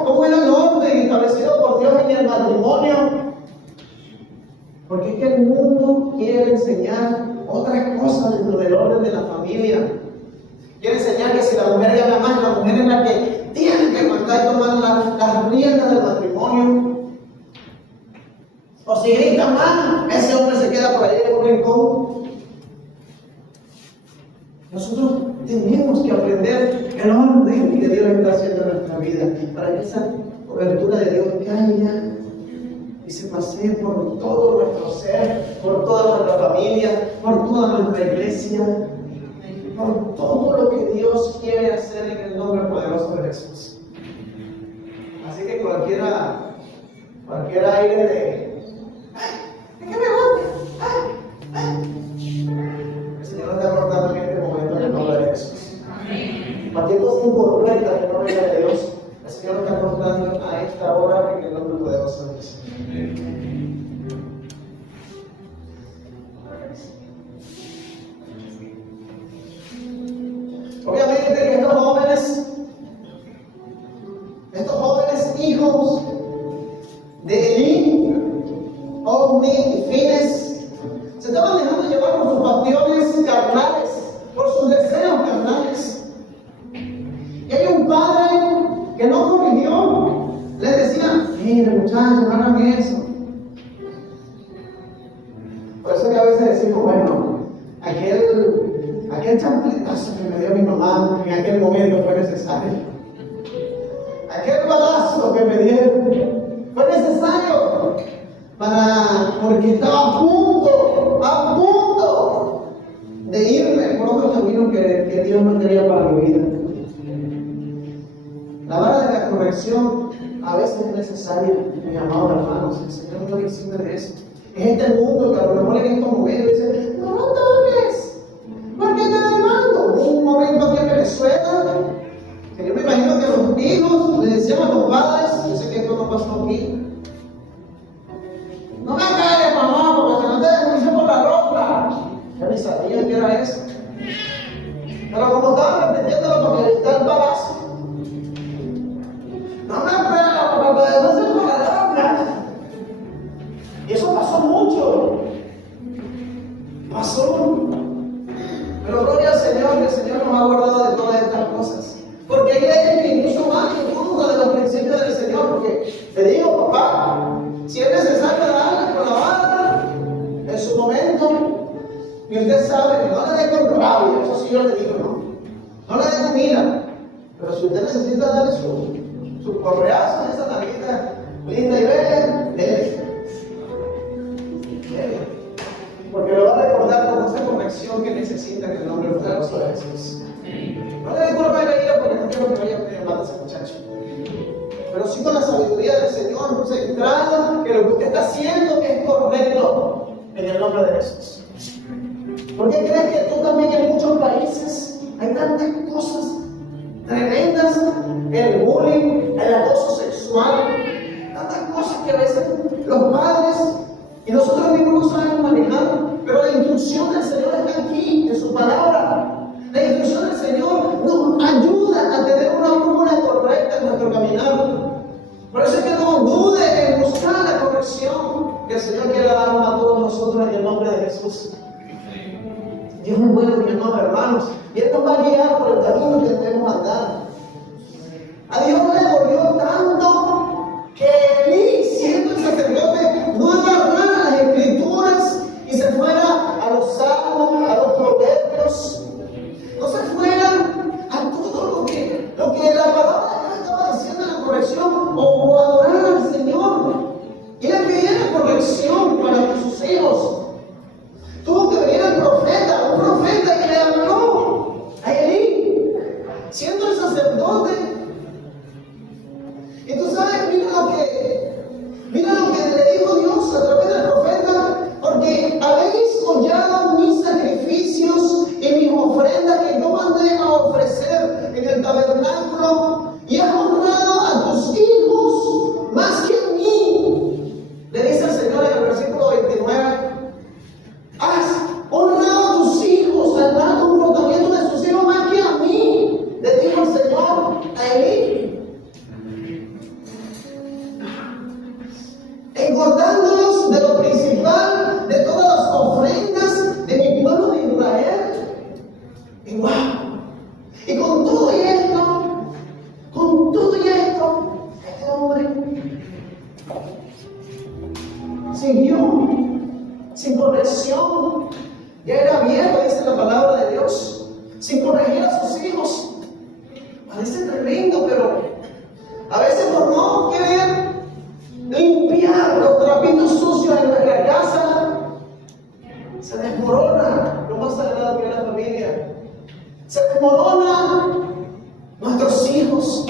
cómo era el orden establecido por Dios en el matrimonio, porque es que el mundo quiere enseñar otras cosas dentro del orden de la familia. Quiere enseñar que si la mujer gana más, la mujer es la que tiene que mandar y tomar las riendas del matrimonio. O si grita más, ese hombre se queda por ahí en un rincón. Nosotros tenemos que aprender el orden que Dios está haciendo en nuestra vida para que esa cobertura de Dios caiga y se pasee por todo nuestro ser, por toda nuestra familia, por toda nuestra iglesia, por todo lo que Dios quiere hacer en el nombre poderoso de Jesús. Así que cualquier aire de ¿qué me gusta? El Señor está cortando en este momento en el nombre de Jesús. Cualquier cosa incorrecta que no venga de Dios, el Señor está cortando a esta hora en el nombre poderoso de Jesús. Obviamente que estos jóvenes hijos de Elí, Ofni y Fines, se estaban dejando llevar por sus pasiones carnales, por sus deseos carnales. Y hay un padre que no corrigió, les decía, mire muchachos, no hagan eso. Por eso que a veces decimos, bueno, aquel chancletazo que me dio mi mamá en aquel momento fue necesario. Aquel balazo que me dieron fue necesario porque estaba a punto de irme por otro camino que Dios no quería para mi vida. La vara de la corrección a veces es necesaria, mis amados hermanos. El Señor no nos sirve de eso. Es este mundo que a lo mejor en estos momentos dice, no toques, porque te demando. Hubo un momento aquí en Venezuela, que yo me imagino que los hijos le decían a los padres, yo sé que esto no pasó aquí, no me calles mamá, porque si no te deslices por la ropa. Ya ni sabían que era eso. Pero como estaban repitiéndolo porque está el balazo, no me pegas porque te deslices por la ropa. Y eso pasó mucho. Pasó. Pero gloria al Señor, que el Señor nos ha guardado de todas estas cosas. Porque hay leyes que incluso van en contra de los principios del Señor. Porque te digo, papá, si es necesario darle con la vara en su momento, y usted sabe, no le dé con rabia, eso sí yo le digo, no le dé comida. Pero si usted necesita darle su correazo en esa nalguita linda y bella, déle. Porque lo va a recordar con esa corrección que necesita en el nombre poderoso de Jesús. No le disculpa la ira porque no quiero que vaya a matar a ese muchacho. Pero sí con la sabiduría del Señor, centrado que lo que usted está haciendo es correcto en el nombre de Jesús. ¿Por qué crees que tú también en muchos países hay tantas cosas tremendas? El bullying, el acoso sexual, tantas cosas que a veces los padres y nosotros mismos no sabemos manejar, pero la instrucción del Señor está aquí, en su palabra. La instrucción del Señor nos ayuda a tener una brújula correcta en nuestro caminar. Por eso es que no dude en buscar la corrección que el Señor quiere darnos a todos nosotros en el nombre de Jesús. Dios es bueno, mis amados hermanos, y Él nos va a guiar por el camino que debemos andar. A Dios le dolió tanto que Elí, siendo el sacerdote, no agarrara las escrituras y se fuera a los salmos, a los proverbios, no se fuera a todo lo que la palabra de Dios estaba diciendo en la corrección o adorar al Señor. Y le pidiera corrección para sus hijos. Tuvo que venir el profeta, un profeta que le habló a Elí, siendo el sacerdote. Y tú sabes, mira lo que le dijo Dios a través del profeta, porque habéis hollado mis sacrificios y mis ofrendas que yo mandé a ofrecer en el tabernáculo, y has honrado a tus hijos más que a mí. Le dice el Señor en el versículo 29, has honrado a tus siguió sin corrección. Ya era viejo, dice la palabra de Dios, sin corregir a sus hijos. Parece tremendo, pero a veces por no querer limpiar los trapitos sucios en nuestra casa, se desmorona lo más sagrado que es la familia. Se desmorona nuestros hijos.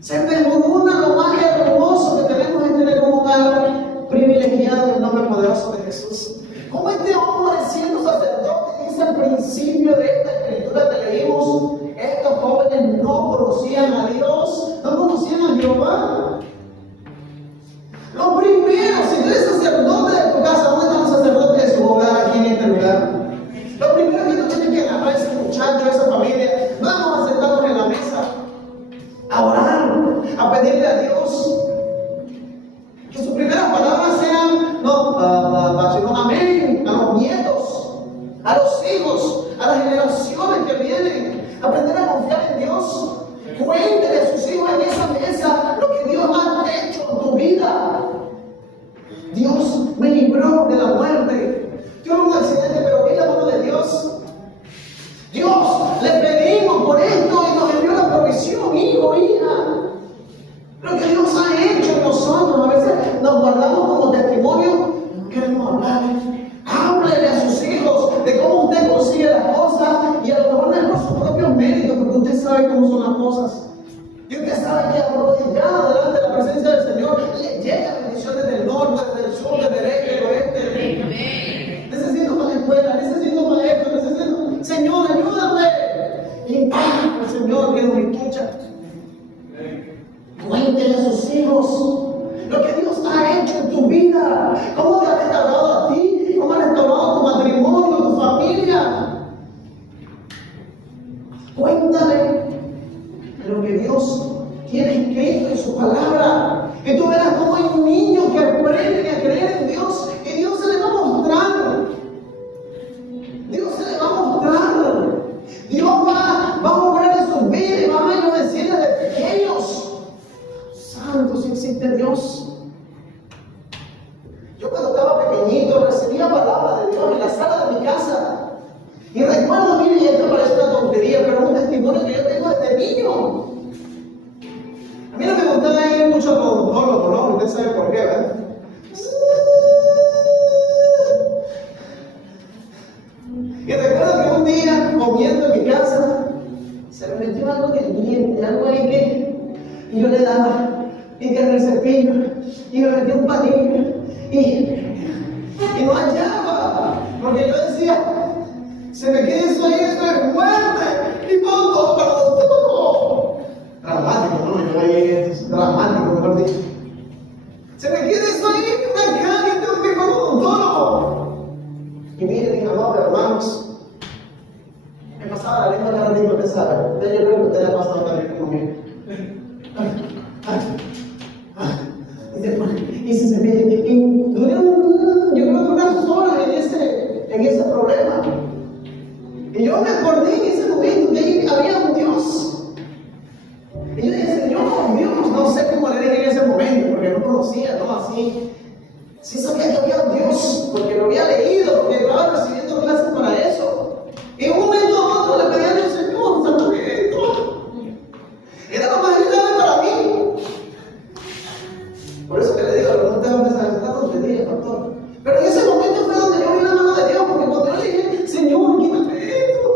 Se desmorona lo más hermoso que tenemos en tener un hogar privilegiado en el nombre poderoso de Jesús. Como este hombre siendo sacerdote, dice al principio de esta escritura que leímos, estos jóvenes no conocían a Dios, no conocían a Jehová. Lo primero, si tú eres sacerdote de tu casa, ¿dónde están los sacerdotes de su hogar aquí en este lugar? Lo primero que tú tienes que agarrar a ese muchacho, a esa familia, vamos a sentarnos en la mesa, a orar, a pedirle a Dios que sus primeras palabras sean, sino amén, a los nietos, a los hijos, a las generaciones que vienen, aprender a confiar en Dios. Cuéntele a sus hijos en esa mesa lo que Dios ha hecho en tu vida. Dios me libró de la muerte. Tuve un accidente, pero vi la mano de Dios. Dios, le pedimos por esto y nos envió la provisión, hijo, hija. Lo que Dios ha hecho en nosotros, a veces nos guardamos como testimonio, no queremos hablar. Háblele a sus hijos de cómo usted consigue las cosas y a lo mejor no es por sus propios méritos, porque usted sabe cómo son las cosas. Y usted sabe que arrodillado delante de la presencia del Señor le llega bendición desde el norte, desde el sur, desde el este, del oeste. Necesito más escuela, necesito más esto, necesito. Señor, ayúdame. Y al Señor que nos escucha. Cuéntele a sus hijos lo que Dios ha hecho en tu vida, cómo te ha restaurado a ti, cómo ha restaurado tu matrimonio, tu familia. Cuéntale lo que Dios tiene escrito en su palabra. Y tú verás cómo hay niños que aprenden a creer en Dios y Dios se les va a mostrar. Dios se les va a mostrar. Dios va a obrar en sus vidas y va a decirles de pequeños. Santo, si existe Dios. Yo cuando estaba pequeñito recibía palabra de Dios en la sala de mi casa. Y recuerdo, mire, y esto parece una tontería, pero es un testimonio que yo tengo desde niño. A mí no me gustaba ir mucho al odontólogo, ¿no? Usted sabe por qué, ¿verdad? Y recuerdo que un día, comiendo en mi casa, se me metió algo en el diente, algo ahí que... Y yo le daba, y que en el cepillo, y me metía un palillo, y no hallaba, porque yo decía, se me queda eso ahí, esto es muerte, y todo para todo. Dramático, ¿no? Yo ahí es dramático, mejor dicho. Se me queda eso ahí, una caña, y tengo que ir con un odontólogo. Y miren, mis amados hermanos, me pasaba la lengua cada ratito, usted sabe. Yo creo que usted le ha pasado también conmigo. Y se cepilla. Y durieron, yo creo que unas horas en ese problema. Y yo me acordé en ese momento que ahí había un Dios. Y yo dije, Señor, Dios, no sé cómo le dije en ese momento, porque no conocía, no así. Sí sabía que había un Dios, porque lo había leído, porque estaba recibiendo clases para eso. Y en un momento a otro le pedí a Dios, Señor, sálvame esto. Era lo más grande para mí. Por eso que le digo, no te va a empezar a hacer tontería, pastor. Pero en ese momento fue donde yo vi la mano de Dios, porque cuando yo le dije, Señor, quítame esto.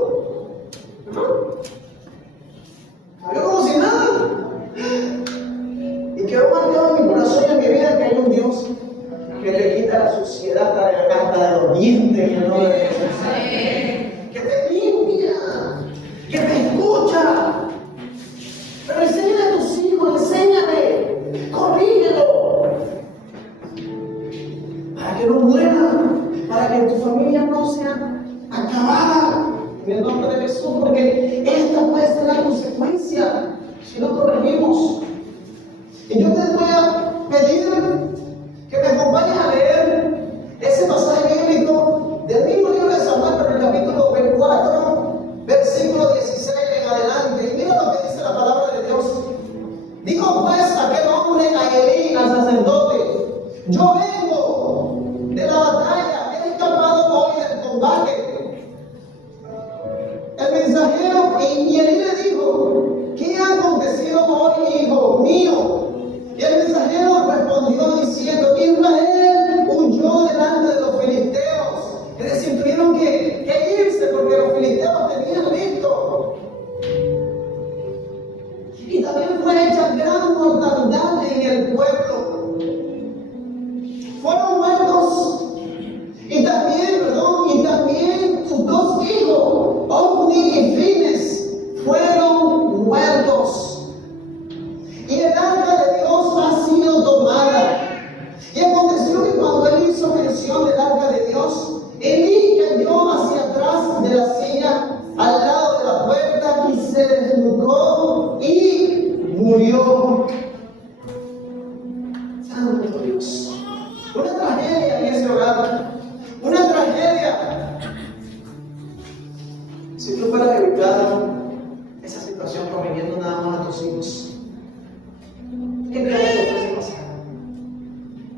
¿No? Yo como si nada. Y quedó marcado en mi corazón y en mi vida que hay un Dios que te quita la suciedad hasta de los dientes, en el nombre de Jesús. Que te limpia, que te escucha. Pero enséñale a tus hijos, enséñale, corrígelo. Para que no muera, para que tu familia no sea acabada. En el nombre de Jesús, porque esta puede ser la consecuencia si no corregimos. Y yo te voy a pedir que me acompañes a leer ese pasaje bíblico del mismo libro de Samuel, pero el capítulo 24, versículo 16 en adelante. Y mira lo que dice la palabra de Dios. Dijo pues aquel hombre a Elí, al sacerdote: Yo vengo de la batalla, he escapado hoy del combate. El mensajero, y él le dijo: ¿qué ha acontecido hoy, hijo mío? Y el mensajero respondió diciendo: Israel huyó delante de los filisteos. Es decir, tuvieron que irse porque los filisteos tenían listo. Y también fue hecha gran mortandad en el pueblo. Fueron muertos. Y también sus dos hijos, Ofni y Fines, fueron muertos. Y el arca de Dios ha sido tomada. Y aconteció que cuando él hizo mención del arca de Dios, Elí cayó hacia atrás de la silla, al lado de la puerta, y se desnucó y murió. Santo Dios. Una tragedia en ese hogar. Una tragedia. Si tú fueras a evitar esa situación proveniendo nada más a tus hijos, ¿qué crees que fuese pasar?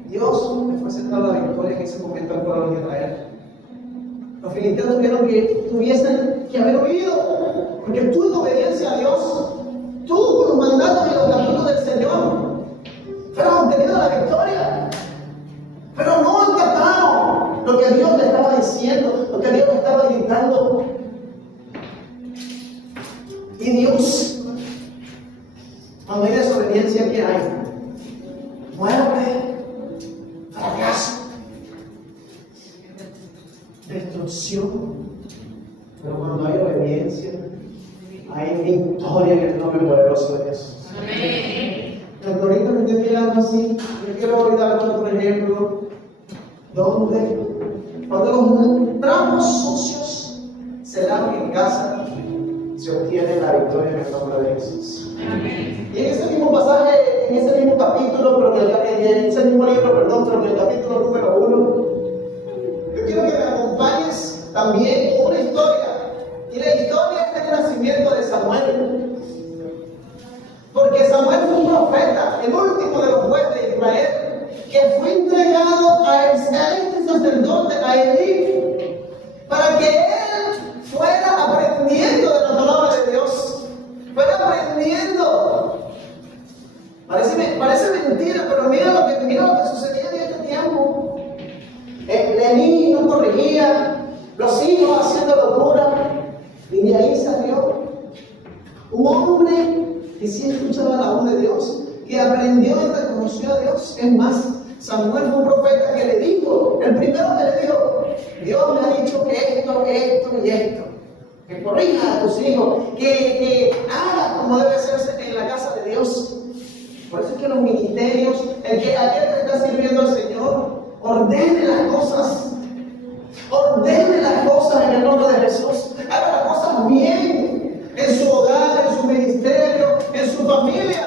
Dios le fue a dar la victoria en ese momento al pueblo de Israel. Los filisteos tuviesen que haber huido, porque tú, en obediencia a Dios, tú, con los mandatos y los caminos del Señor, fueras obtenido la victoria. Pero no acataron lo que Dios le estaba diciendo, lo que Dios le estaba gritando. Y Dios, cuando hay desobediencia, ¿qué hay? Muerte, fracaso, destrucción. Pero cuando hay obediencia, hay victoria en el nombre poderoso de Jesús. Amén. Cuando ahorita me estoy mirando así, yo quiero dar otro ejemplo, donde cuando los trapos sucios se lavan en casa, se obtiene la victoria en el nombre de Jesús. Amén. Y en ese mismo pasaje, en ese mismo capítulo, pero en ese mismo libro, pero en el capítulo número 1, yo quiero que me acompañes también con una historia. Y la historia es el nacimiento de Samuel. Porque Samuel fue un profeta, el último de los jueces de Israel, que fue entregado a este sacerdote, a Elí, para que él fuera aprendiendo de la palabra de Dios. Fuera aprendiendo. Parece mentira, pero mira lo que sucedía en este tiempo. Elí no corregía, los hijos haciendo locura, y de ahí salió un hombre que sí escuchaba la voz de Dios, que aprendió y reconoció a Dios. Es más, Samuel fue un profeta que le dijo, el primero que le dijo: Dios me ha dicho que esto y esto, que corrija a tus hijos, que haga como debe hacerse en la casa de Dios. Por eso es que los ministerios, aquel que está sirviendo al Señor, ordene las cosas en el nombre de Jesús, haga las cosas bien, en su hogar, en su ministerio, en su familia,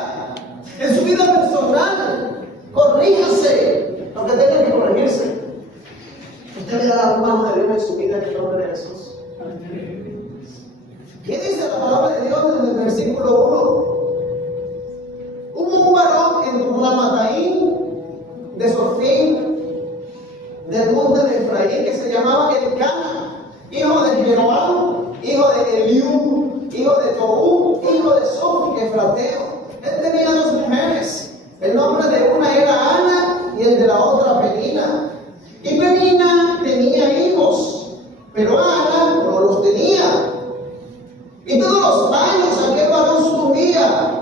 en su vida personal. Corríjase lo que tenga que corregirse. Usted verá la mano de Dios en su vida en el nombre de Jesús. ¿Qué dice la palabra de Dios en el versículo 1? Hubo un varón en Ramataim de Sofín, del monte de Efraín, que se llamaba Elcana, hijo de Jeroboam, hijo de Eliú, hijo de Toú, hijo de Sof, efrateo. Él tenía dos mujeres. El nombre de una era Ana y el de la otra Penina. Y Penina tenía hijos, pero Ana no los tenía. Y todos los años aquel varón subía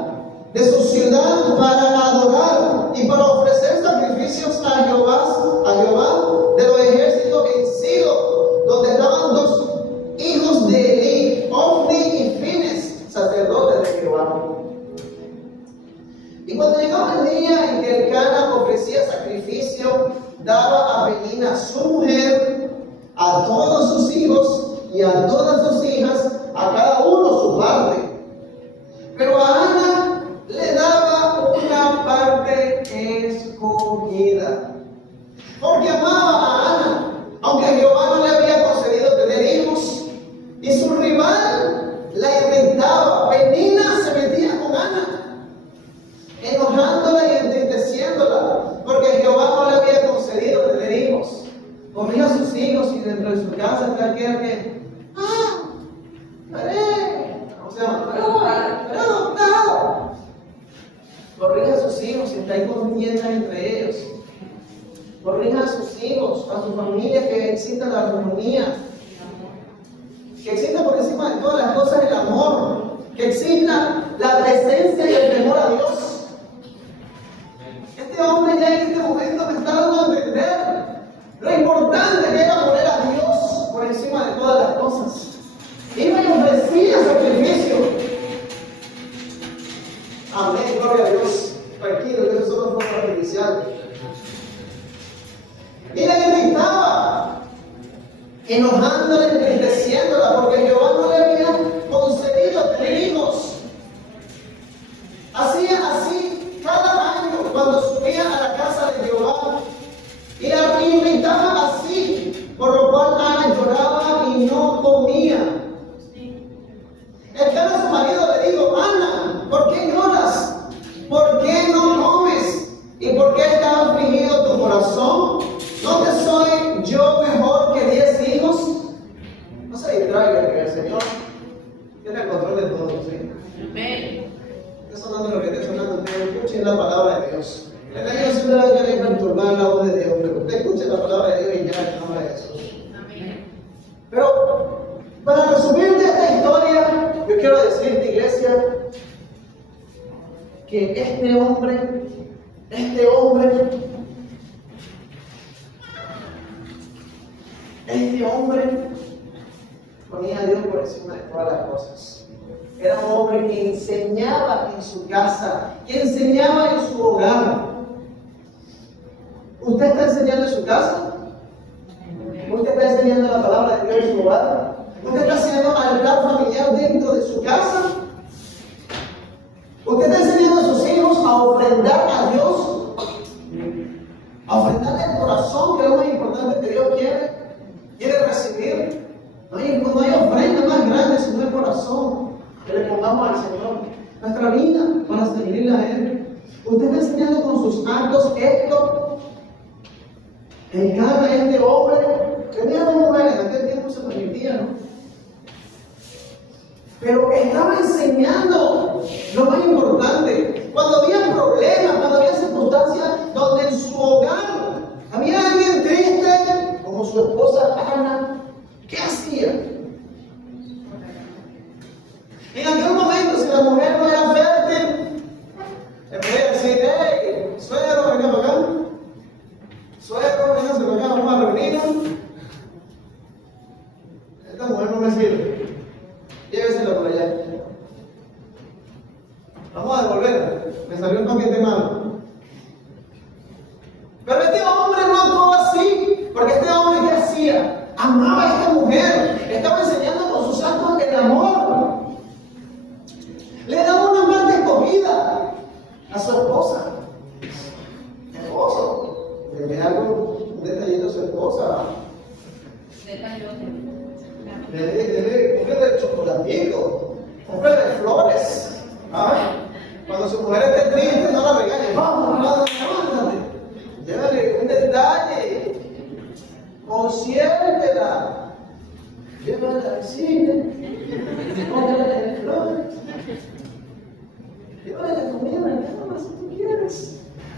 de su ciudad para adorar y para ofrecer sacrificios a Jehová de los ejércitos en Silo, donde estaban dos hijos de Elí, Ofni y Fines, sacerdotes de Jehová. Y cuando llegaba el día en que Elcana ofrecía sacrificio, daba a Penina, su mujer, a todos sus hijos y a todas sus hijas, a cada uno su parte. Pero a Ana le daba una parte escogida, porque amaba a Ana, aunque Jehová no le había concedido tener hijos, y su rival la irritaba. Penina se metía con Ana, enojándola y entristeciéndola, porque Jehová no le había sus hijos y dentro de su casa está aquel que, ¿cómo se llama? Pero adoptado. Corrija a sus hijos y está ahí contienda entre ellos. Corrija a sus hijos, a su familia, que exista la armonía. Que exista por encima de todas las cosas el amor. Que exista la presencia y el temor a Dios. Este hombre ya en este momento me está dando a entender lo importante que era poner a Dios por encima de todas las cosas. Iba y ofrecía sacrificio. Amén, gloria a Dios. Tranquilo, que eso solo fue artificial. Y le gritaba, enojándola, entristeciéndola, porque Jehová no le había concedido tener hijos. Hacía así cada año cuando subía a la casa de Jehová. Y la gritaba así, por lo cual Ana lloraba y no comía. El cara a su marido le dijo, Ana, ¿por qué lloras? ¿Por qué no comes? ¿Y por qué está afligido tu corazón? ¿No te soy yo mejor que 10 hijos? No se distraiga, que el Señor tiene el control de todo, ¿sí? Amén. Está sonando lo que está sonando, usted escuche la palabra de Dios. El año siempre va a querer perturbar la voz de Dios, pero usted escuche la palabra de Dios y ya en el nombre de Jesús. Amén. Pero, para resumir de esta historia, yo quiero decirte, iglesia, que este hombre ponía a Dios por encima de todas las cosas. Era un hombre que enseñaba en su casa, que enseñaba en su hogar. ¿Usted está enseñando en su casa? ¿Usted está enseñando la palabra de Dios en su hogar? ¿Usted está haciendo altar familiar dentro de su casa? ¿Usted está enseñando a sus hijos a ofrendar a Dios? A ofrendarle el corazón, que es lo más importante que Dios quiere recibir. No hay ofrenda más grande sino el corazón que le pongamos al Señor. Nuestra vida para servirle a Él. ¿Usted está enseñando con sus actos esto? Encarna este hombre. Tenía una mujer, en aquel tiempo se permitía, ¿no? Pero estaba enseñando lo más importante. Cuando había problemas, cuando había circunstancias donde en su hogar había alguien triste, como su esposa Ana, ¿qué hacía? En aquel momento, si la mujer no era fértil, le podía decir, hey, suegro, venga para acá. Suegro, véngase para acá, vamos a reunirnos. Esta mujer no me sirve. Llévesela por allá. Vamos a devolverla. Me salió un paquete malo. Pero este hombre no actuó así. Porque este hombre, ¿qué hacía? Amaba a esta mujer. Estaba enseñando con sus actos el amor. Le daba una parte escogida a su esposa. Esposo. Le dé algo, un detallito a su esposa. Cómprale chocolatito, cómprale flores. Cuando su mujer esté triste, no la regañe. Vamos, levántate. Llévale un detalle. Consiértela. Llévala al cine. Cómprale flores. Llévale la comida en la cama si tú quieres.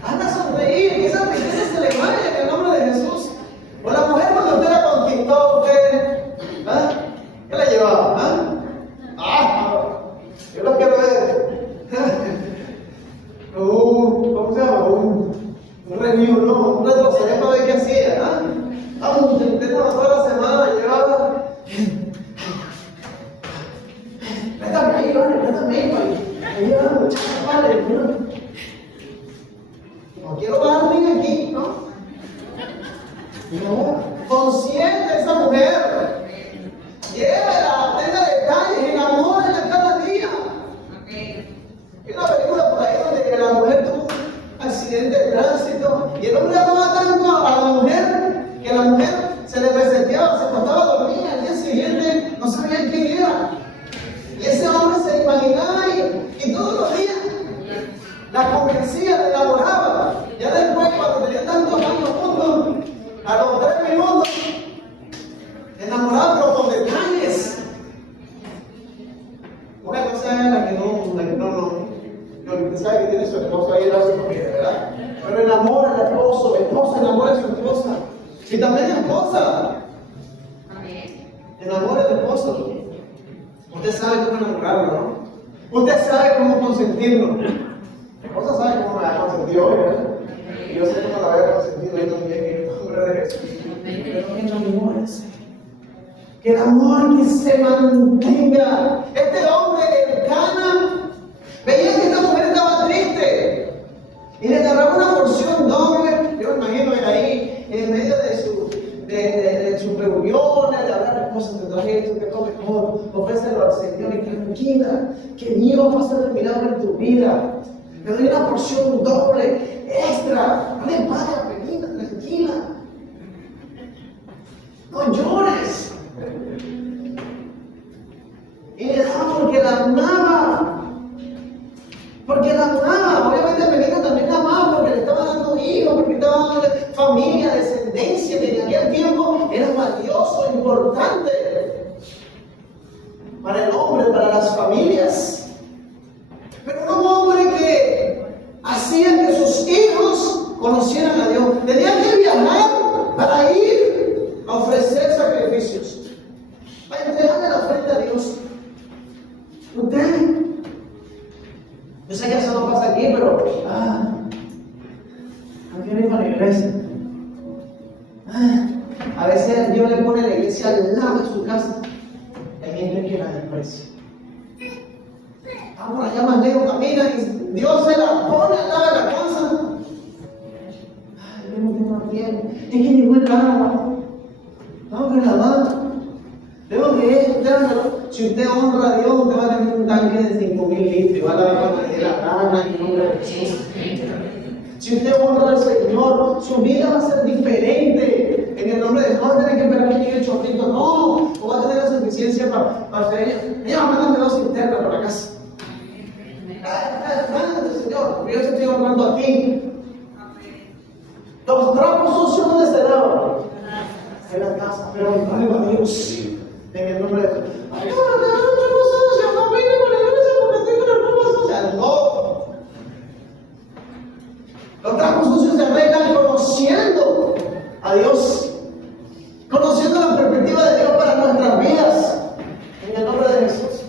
Anda a sonreír, que esa tristeza se le vaya en el nombre de Jesús. O la mujer cuando usted la conquistó, ¿qué le llevaba? Yo lo quiero ver. ¿Cómo se llama? Un review, ¿no? Un retroceder para ver qué hacía. Vamos, intentamos toda la semana, llevaba. Préstame ahí, ahí va, muchachos, vale. No quiero darme aquí, ¿no? No, consiente esa mujer. Llévela, tenga detalles, enamórala cada día. Hay una película por ahí donde la mujer tuvo un accidente de tránsito y el hombre amaba tanto a la mujer que la mujer se le reseteaba, se acostaba a dormir, al día siguiente no sabía quién era. Y ese hombre se imaginaba y todos los días la convencía, la enamoraba. Ya después, cuando tenía tantos años juntos, a los 3 minutos, tiene su esposo ahí en la familia, ¿verdad? Pero enamora al esposo, la esposa enamora a su esposa. Y también la esposa. Enamora al esposo. Usted sabe cómo enamorarlo, ¿no? Usted sabe cómo consentirlo. La esposa sabe cómo me la consentió, ¿verdad? Y yo sé cómo la había consentido yo también, en el nombre de Jesús. Pero que enamórese. Que el amor que se mantenga. Este hombre, el Cana, veía que esta mujer estaba triste y le agarraba una porción doble. Yo me imagino que ahí, en medio de sus reuniones, de hablar de cosas, de traje esto, que come mejor, ofrécelo al Señor y tranquila, que Dios va a hacer el milagro en tu vida. Le doy una porción doble, extra. No le vayas, pequeña, tranquila. No llores. Y le daba porque la amaba. Porque la amaba. Obviamente Penina también la amaba porque le estaba dando hijos, porque estaba dando familia, descendencia, que en aquel tiempo era valioso, importante para el hombre, para las familias. Pero era un hombre que hacía que sus hijos conocieran a Dios. Tenía que viajar para ir a ofrecer sacrificios, para entregarle la ofrenda a Dios. Usted, yo sé que eso no pasa aquí, pero no quiero ir para la iglesia. A veces Dios le pone la iglesia al lado de su casa. Hay gente que la desprecia. Vamos allá más lejos, camina y Dios se la pone al lado de la casa. Yo no tengo tiempo. Es que llegó el agua. Tengo que lavar. Tengo que esto. Si usted honra a Dios, usted va a tener un tanque de 5,000 litros y va a lavar cuando le dé la gana en nombre de Jesús. Si usted honra al Señor, su vida va a ser diferente. En el nombre de Dios, no va a tener que esperar que llegue el chorrito, no. O va a tener la suficiencia para hacer. Ella va a mandar dos cisternas para la casa. Mándate, Señor, porque yo te estoy honrando a ti. Los trapos sucios, ¿dónde se lavan? En la casa, pero honrando a Dios. En el nombre de Dios. Ay, no, trapos sucios, no vine por la iglesia porque tengo la ropa sucia. No. Los trapos sucios se arreglan conociendo a Dios, conociendo la perspectiva de Dios para nuestras vidas, en el nombre de Jesús.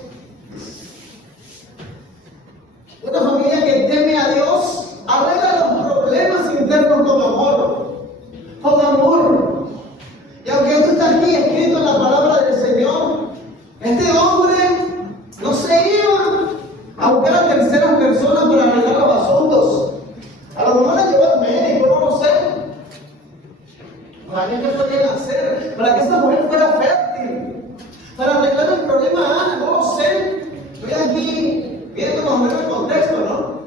Una familia que teme a Dios arregla los problemas internos con amor, con amor. Y aunque esto está aquí escrito en la palabra del Señor, este hombre no se iba a buscar a terceras personas para arreglar los asuntos. A lo mejor la llevó al médico, no lo sé. ¿Para qué podían hacer? Para que esta mujer fuera fértil. Para arreglar el problema de Ana, no lo sé. Estoy aquí viendo más o menos el contexto, ¿no?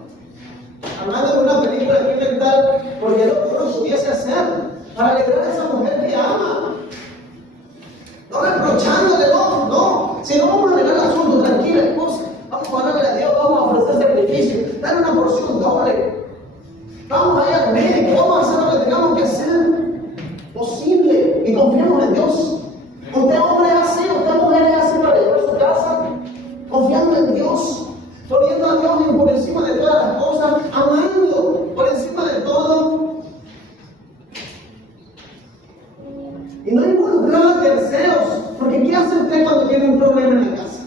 Hablando de una película aquí mental, porque lo que uno pudiese hacer para alegrar a esa mujer que ama. No reprochándole, no. Si no vamos a arreglar el asunto, tranquila, esposa. Vamos a orarle a Dios, vamos a ofrecer sacrificio, dar una porción doble. Vamos a ir al médico, vamos a hacer lo que tengamos que hacer posible y confiamos en Dios. Usted hombre es así, usted mujer es así para llevar su casa, confiando en Dios, poniendo a Dios por encima de todas las cosas, amando por encima de todo. Y no involucrar a terceros, porque ¿qué hace usted cuando tiene un problema en la casa?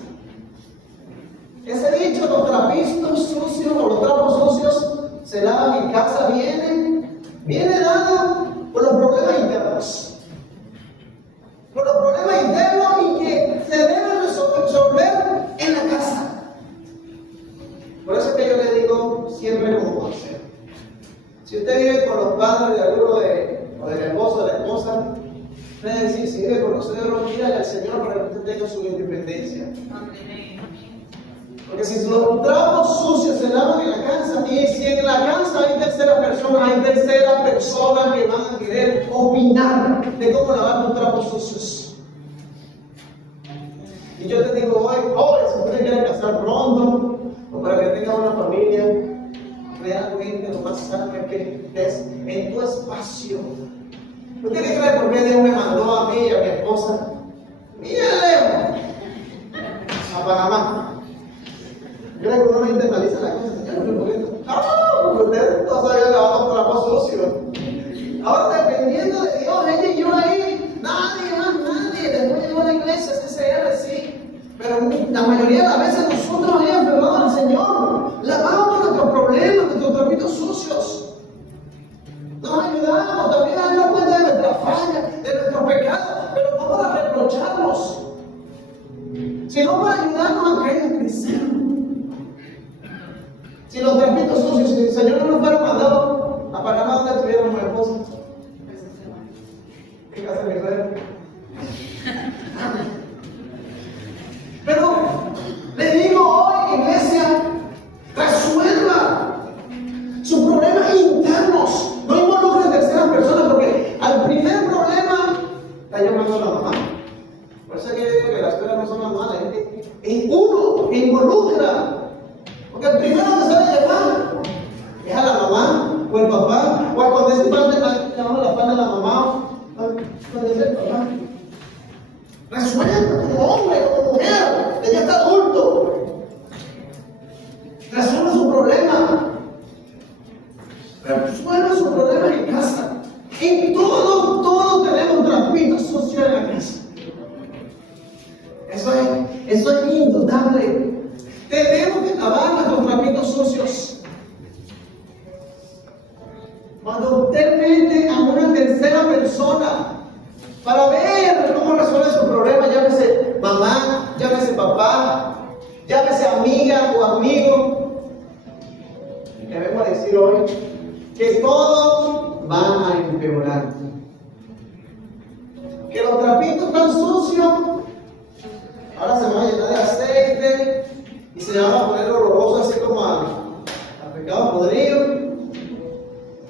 Ese dicho, los trapistos sucios o los trapos sucios se lavan en casa, viene dado por los problemas internos. Por los problemas internos y que se deben resolver en la casa. Por eso es que yo le digo siempre como consejo. Si usted vive con los padres de alguno o del esposo o de la esposa, puede decir, si vive con los suegros, pídale al Señor para que usted tenga su independencia. Porque si los trapos sucios se lavan en la casa, y si en la casa hay terceras personas que van a querer opinar de cómo lavar tus trapos sucios. Y yo te digo hoy, si usted quiere casar pronto, o para que tenga una familia, realmente lo más sano es que estés en tu espacio. ¿Usted qué cree por qué Dios me mandó a mí y a mi esposa? Lejos, a Panamá. Yo creo que uno no internaliza la cosa, Señor, un poquito. Claro yo no me fuera mandado a Panamá donde estuviera mi esposa. ¿Qué casa mi suegra? Pero le digo hoy, iglesia, resuelva sus problemas internos. No involucren terceras personas, porque al primer problema está llamando a la mamá. Por eso es que digo que las escuelas no son las malas, es uno que involucra. Porque el primero que se va a llamar es a la mamá, o el papá, o cuando es parte llamamos la falda de la mamá, cuando es el papá. Resuelva como hombre, como mujer, ella está adulto. Resuelva su problema. Resuelva sus problemas en casa. En todos tenemos trapitos sociales en la casa. Eso es indudable. Tenemos que lavar nuestros trapitos sucios. Cuando usted mete a una tercera persona para ver cómo resuelve su problema, llámese mamá, llámese papá, llámese amiga o amigo, te vengo a decir hoy que todo va a empeorar. Que los trapitos están sucios, ahora se van a llenar de aceite y se van a poner olorosos así como a pescado podrido.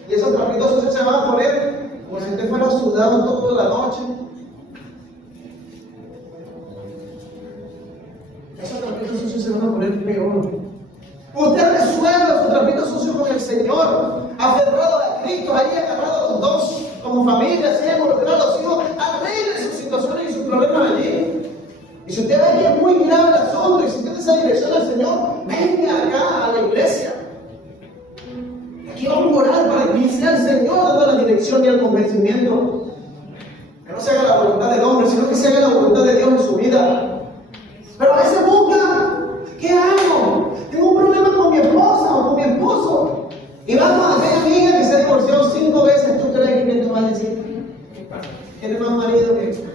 Y esos trapitos sucios se van a poner como si usted fuera sudado toda la noche. Esos trapitos sucios se van a poner peor. Usted resuelve su trapito sucio con el Señor, aferrado a Cristo, ahí agarrado los dos, como familia, así involucrado a los hijos, arregle sus situaciones y sus problemas allí. Y si usted ve que es muy grave el asunto y si tiene esa dirección del Señor, venga acá a la iglesia. Aquí vamos a orar para que sea el Señor dando la dirección y el convencimiento. Que no se haga la voluntad del hombre, sino que se haga la voluntad de Dios en su vida. Pero a veces busca, ¿qué hago? Tengo un problema con mi esposa o con mi esposo. Y vamos a aquella amiga que se ha divorciado 5 veces. ¿Tú crees que te va a decir? ¿Tienes más marido que esto?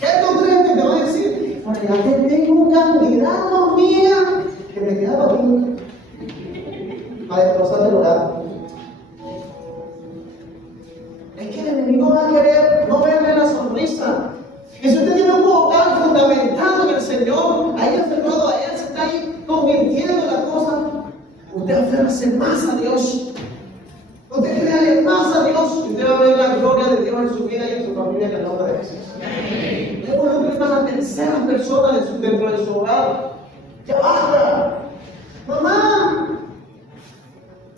¿Qué tú crees que te va a decir? Porque ya tengo un candidato mía que me queda aquí a destrozar el hogar. Es que el enemigo va a querer no verle la sonrisa. Y si usted tiene un vocal fundamentado en el Señor, ahí aferrado a Él, se está ahí convirtiendo en la cosa, usted aférrase más a Dios. Usted créale más a Dios y usted va a ver la gloria de Dios en su vida y en su familia en el nombre de Jesús. Usted involucra a la tercera persona dentro de su hogar. ¡Ya basta! ¡Mamá!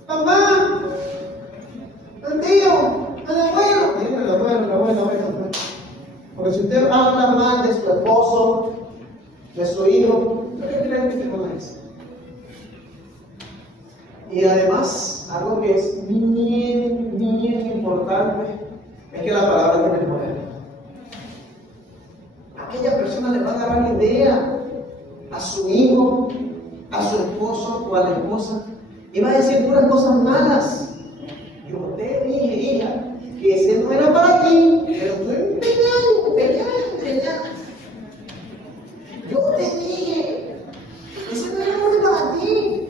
¡Mamá! ¡El tío! ¡El abuelo! Dígame el abuelo. Porque si usted habla mal de su esposo, de su hijo, ¿qué creen que usted van a decir? Y además, algo que es bien importante es que la palabra tiene poder. Aquella persona le va a dar una idea a su hijo, a su esposo o a la esposa y va a decir puras cosas malas. Yo te dije, hija, que ese no era para ti, pero tú empeñando. Yo te dije, ese no era para ti.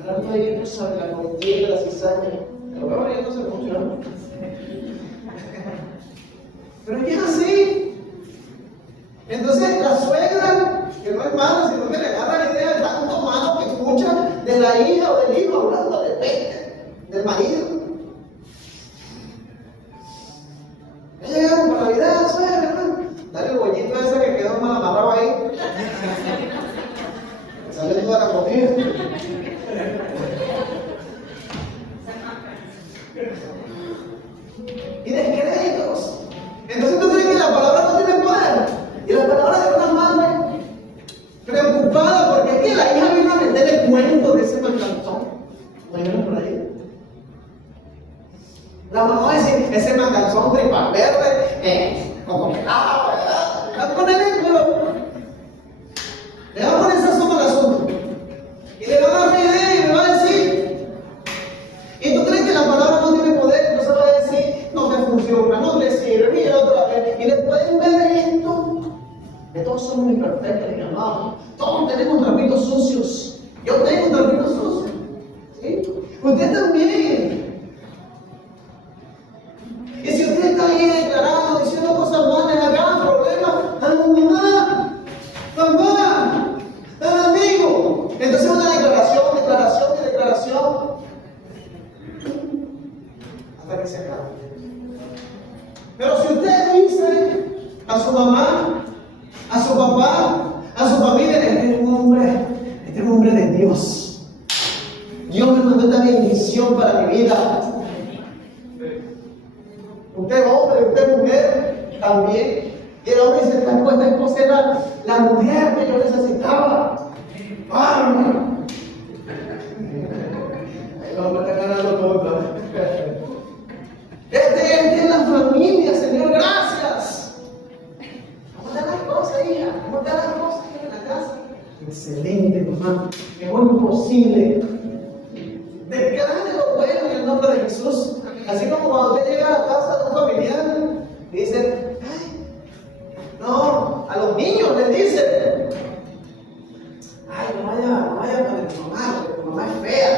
Hablando de que sabe la contienda, la cizaña, pero bueno, ya no se funciona. Pero es que es así. Entonces la suegra, que no es mala, sino que le agarra la idea de tanto malo que escucha de la hija o del hijo hablando de peste, del marido. Ya llegaron para la vida de la suegra, hermano. Dale el bollito ese que quedó mal amarrado ahí. Sale toda la comida. Y descréditos. Entonces tú crees que la palabra no tiene poder. Y la palabra de una madre preocupada porque es que la hija vino a meter el cuento de ese manganzón. ¿Oyeron por ahí? La mamá va a decir, ese manganzón tripa verde, como pelado, ¿verdad? Le va a poner el culo. Le va a poner sazón al asunto. Y le va a dar una idea y le va a decir. ¿Y tú crees que la palabra no tiene poder? Entonces va a decir, no te funciona, no te sirve, y el otro va a ver. Y después de ver esto, de todos somos imperfectos, mi amado. Todos tenemos trapitos sucios. Yo tengo trapitos Usted también. Y si usted está ahí declarando, diciendo cosas malas, haga problemas a la mamá, mamá, al amigo. Entonces una declaración, hasta que se acabe. Pero si usted dice a su mamá, a su papá, a su familia, este es un hombre de Dios. Dios me mandó esta bendición para mi vida. Usted hombre, usted mujer, también. Y el hombre dice, esta esposa era la mujer que yo necesitaba. ¡Ah! El hombre está ganando todo. Este es la familia, Señor, gracias. ¿Cómo están las cosas, hija? ¿Cómo están las cosas en la casa? Excelente, mamá. Mejor imposible. Declare lo bueno en el nombre de Jesús. Así como cuando usted llega a la casa de un familiar y dice, ay, no, a los niños les dice, ay, no vaya con tu mamá, porque tu mamá es fea.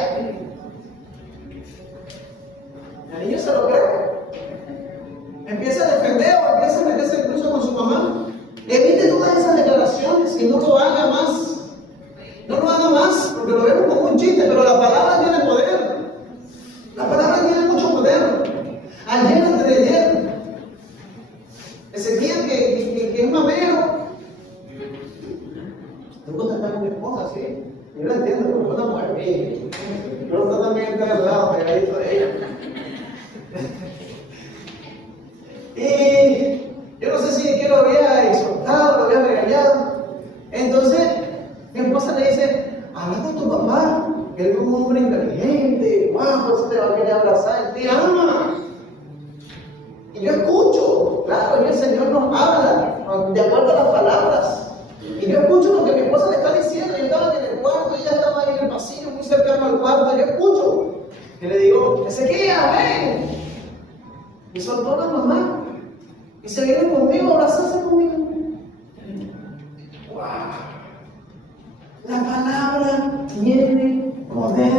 El niño se lo cree. Empieza a defender o empieza a meterse incluso con su mamá. Evite todas esas declaraciones y no lo haga más. No lo haga más, porque lo vemos como un chiste, pero la palabra tiene poder. La palabra tiene mucho poder. Ayer, antes de ayer, Ezequiel que es mamero. Me gusta estar con mi esposa, sí. Yo la entiendo, porque es una mujer mía. Pero usted también está al lado, pegadito de ella. Y yo no sé si que lo había exhortado, lo había regañado. Entonces, mi esposa le dice, habla con tu papá, que él es un hombre inteligente, guapo, se te va a querer abrazar, él te ama. Y yo escucho, claro, y el Señor nos habla, de acuerdo a las palabras. Y yo escucho lo que mi esposa le está diciendo. Yo estaba en el cuarto, ella estaba ahí en el pasillo, muy cercano al cuarto, yo escucho. Y le digo, Ezequiel, ven. Y soltó la mamá. Y se viene conmigo, abrazarse conmigo. ¡Wow! La palabra tiene poder.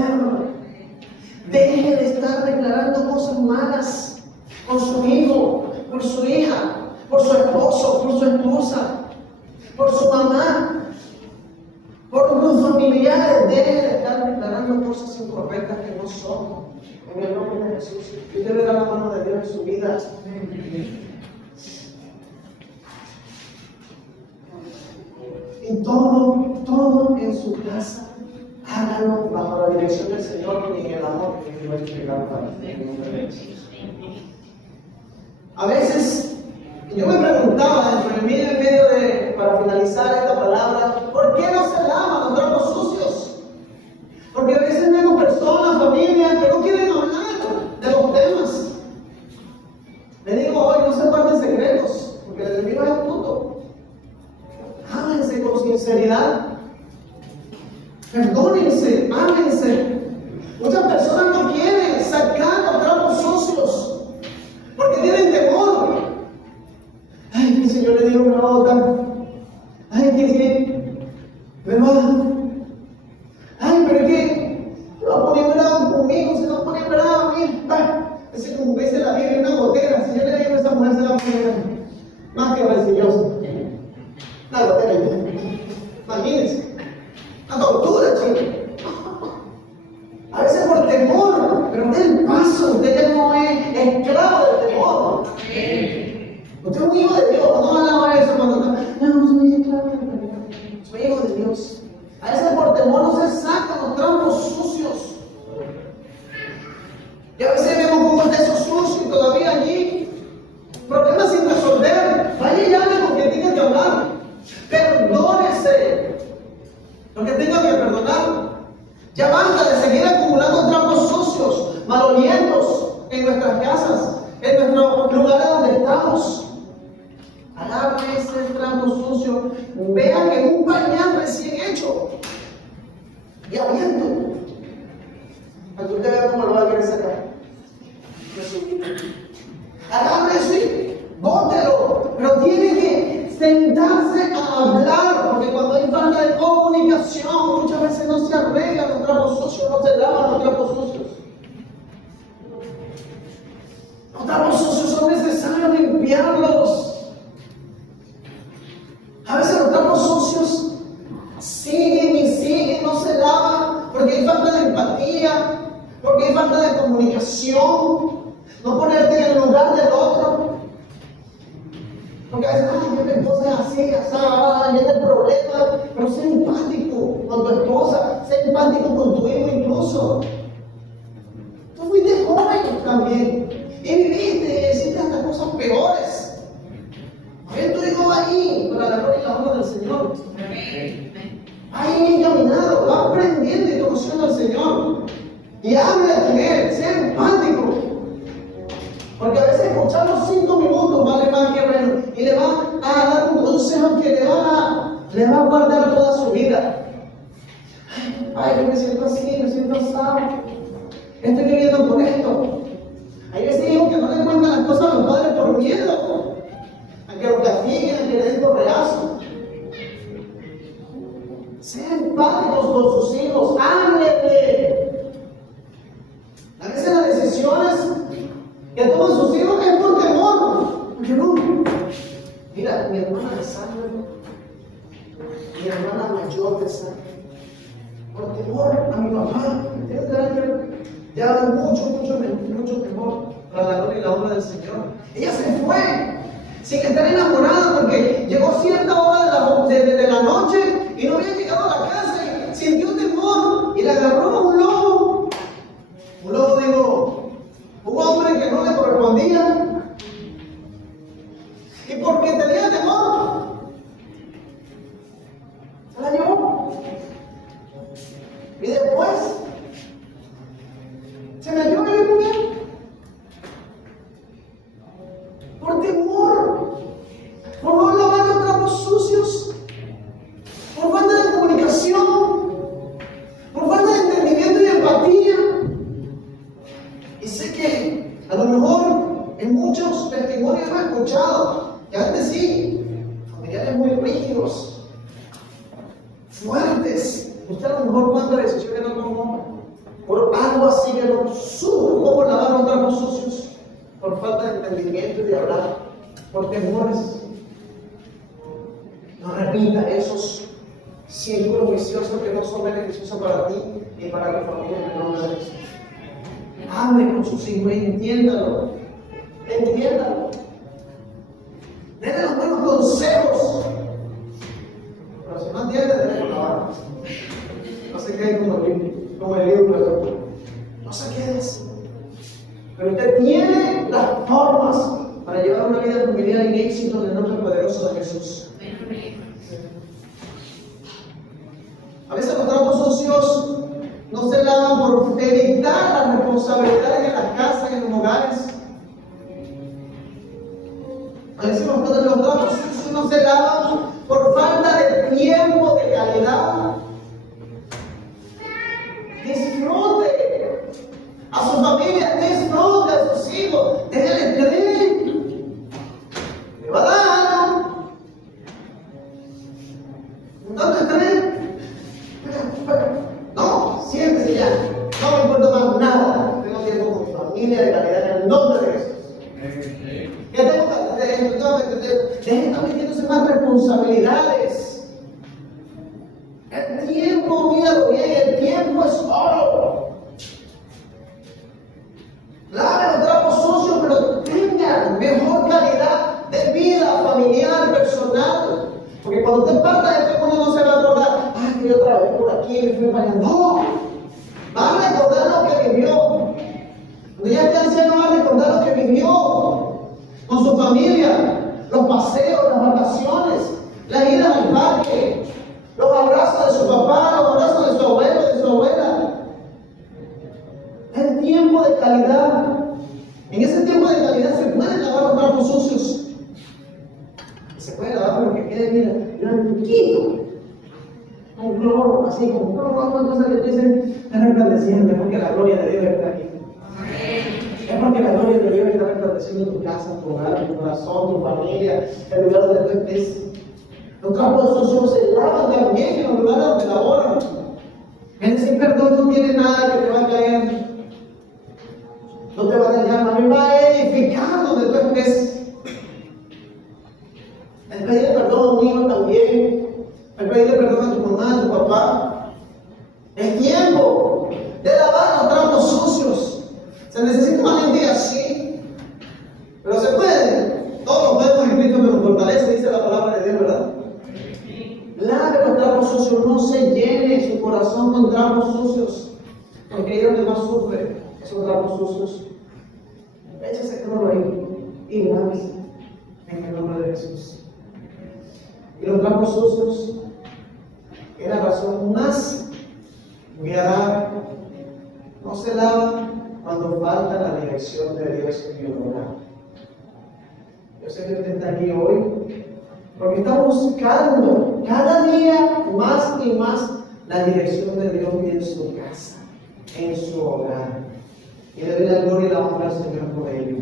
Deje de estar declarando cosas malas con su hijo, por su hija, por su esposo, por su esposa, por su mamá, por los familiares. Deje de estar declarando cosas incorrectas que no son. En el nombre de Jesús. Y usted verá la mano de Dios en su vida. Y todo en su casa, hágalo bajo la dirección del Señor y en el amor que Él va a entregar para usted. A veces, yo me preguntaba en medio para finalizar esta palabra, ¿por qué no se lavan los trapos sucios? Porque a veces vemos personas, familias que no quieren hablar de los temas. Le digo hoy, no se guarden secretos, porque el enemigo es astuto. Ámense con sinceridad. Perdónense, ámense. Muchas personas no quieren sacar los trapos sucios porque tienen temor. Ay, que el Señor le dijo que me va a votar. Ay, que me va. Ay, pero es que se va a poner bravo conmigo, se va a poner bravo. Mira, ese como dice la Biblia, una gotera. Si yo le digo a esa mujer, se va a poner más que rencillosa. Una gotera. Imagínense. Una tortura, chicos. A veces por temor, pero usted el paso, usted ya no es esclavo del temor. Usted es un hijo de Dios, no alaba eso cuando está, no soy esclavo del temor, soy hijo de Dios. A veces por temor no se sacan los trampos sucios. Y a veces vemos cómo está eso sucio y todavía allí, problemas sin resolver. Vaya y hable con quien tenga que hablar. Perdónese lo que tenga que perdonar. Ya basta de seguir acumulando trapos sucios, malolientos en nuestras casas, en nuestros lugares donde estamos. Agarre ese trapo sucio, vea que es un pañal recién hecho y abierto. Para que usted vea cómo lo va a querer sacar. Agarre ese, bótelo, pero tiene que sentarse a hablar, porque cuando hay falta de comunicación, muchas veces no se arreglan los trapos sucios, no se lavan los trapos sucios. porque hay falta de empatía, porque hay falta de comunicación, no ponerte en el lugar del otro. Porque a veces, ay, mi esposa es así, viene el problema, pero sé empático con tu esposa, sé empático con tu hijo incluso. Tú fuiste joven también y viviste y hiciste hasta cosas peores. A ver, tu hijo va ahí para la gloria y la honra del Señor. Ahí encaminado, va aprendiendo y conociendo al Señor. Y hable con Él, sé empático. Porque a veces escuchar los 5 minutos vale más que menos. Y le va a dar un consejo que le va a guardar toda su vida. Ay, yo me siento así, me siento asado. Estoy viviendo por esto. Hay veces hijos que no le cuentan las cosas a los padres por miedo. A que lo castiguen, a que le den correazo. Sean empáticos con sus hijos, háblenle. A veces las decisiones que toman sus hijos es por temor. Porque no. Mira, mi hermana de sangre, mi hermana mayor de sangre, por temor a mi papá, tiene carácter, ya da mucho temor para la gloria y la honra del Señor. Ella se fue sin estar enamorada porque llegó cierta hora de la noche y no había llegado a la casa y sintió temor y le agarró un lobo. Un lobo, digo, un hombre que no le correspondía. Y porque tenía temor, se la llevó. Y después se metió en el mundo por temor, por no lavar los trapos sucios, por falta de comunicación, por falta de entendimiento y empatía. Y sé que a lo mejor en muchos testimonios hemos escuchado que antes sí, familiares muy rígidos, fuertes. Usted a lo mejor cuántas decisiones no tomó por algo así que no supo cómo lavar los trapos sucios, por falta de entendimiento y de hablar, por temores. No repita esos círculos viciosos que no son beneficiosos para ti y para tu familia en el nombre de Jesús. Hable con sus hijos, entiéndalo. Denle los buenos consejos. Pero si no entiende, denle la barra. No se quede como el libro, no se quede así. Pero usted tiene las formas para llevar una vida familiar en éxito en el nombre poderoso de Jesús. A veces los trapos sucios no se lavan por evitar las responsabilidades en las casas y en los hogares. A veces los trapos sucios no se lavan por falta de tiempo de calidad. Disfrute a su familia, disfrute a sus hijos, déjenle creer. Le va a dar. ¿Dónde creen? No, siéntese ya. No me importa más nada. Tengo tiempo con mi familia de calidad en el nombre de Jesús. ¿Qué tengo que dejen estar metiéndose más responsabilidades? El tiempo, míralo bien, el tiempo es oro. Lave los trapos sucios, pero tengan mejor calidad de vida familiar, personal. Porque cuando usted parta de este mundo no se va a acordar, ay, que yo trabajé por aquí, me fui para allá. No, va a recordar lo que vivió. Cuando ya esté anciano, va a recordar lo que vivió con su familia, los paseos, las vacaciones, las idas al parque, los abrazos de su papá, los abrazos de su abuelo, de su abuela. El tiempo de calidad. En ese tiempo de calidad se pueden lavar los trapos sucios. Se puede lavar pero que quede, mira, blanquito. Un cloro, así como un cloro, una cosa que te dicen, es resplandeciente, porque la gloria de Dios está aquí. Es porque la gloria de Dios está resplandeciendo tu casa, tu hogar, tu corazón, tu familia, el lugar donde tú estés. Los trapos sucios se lavan también en los lugares donde laboran. El decir perdón no tiene nada que te va a caer. No te va a dejar, no va a edificar donde tú estés. El pedirle perdón a un hijo también. El pedirle perdón a tu mamá, a tu papá. Es tiempo. Porque ahí es donde más sufre esos trapos sucios. Échese cloro ahí y lávese en el nombre de Jesús. Y los trapos sucios es la razón más grave. No se lavan cuando falta la dirección de Dios en el hogar. Yo sé que usted está aquí hoy porque está buscando cada día más y más la dirección de Dios en su casa, en su hogar. Y le doy la gloria y la honra al Señor por ello.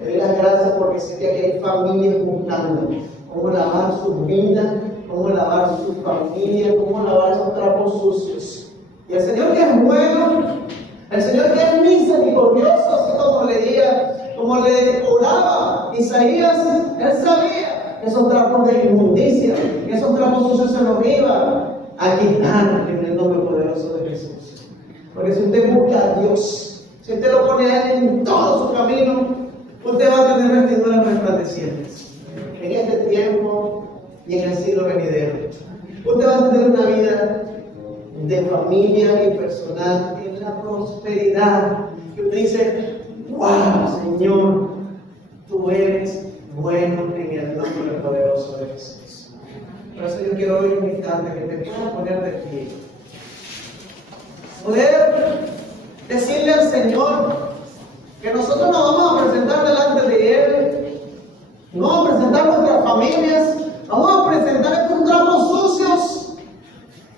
Le doy las gracias porque sé que aquí hay familias buscando cómo lavar su vida, cómo lavar su familia, cómo lavar esos trapos sucios. Y el Señor que es bueno, el Señor que es misericordioso, así como le oraba Isaías, Él sabía que esos trapos de inmundicia, que esos trapos sucios se los iba a quitar en el nombre poderoso de Jesús. Porque si usted busca a Dios, si usted lo pone a Él en todo su camino, usted va a tener vestiduras resplandecientes en este tiempo y en el siglo venidero. Usted va a tener una vida de familia y personal en la prosperidad. Y usted dice: wow, Señor, tú eres bueno en el nombre poderoso de Jesús. Por eso yo quiero hoy invitarte que te puedas poner de pie. Poder decirle al Señor que nosotros nos vamos a presentar delante de Él. No vamos a presentar nuestras familias. Vamos a presentar estos trapos sucios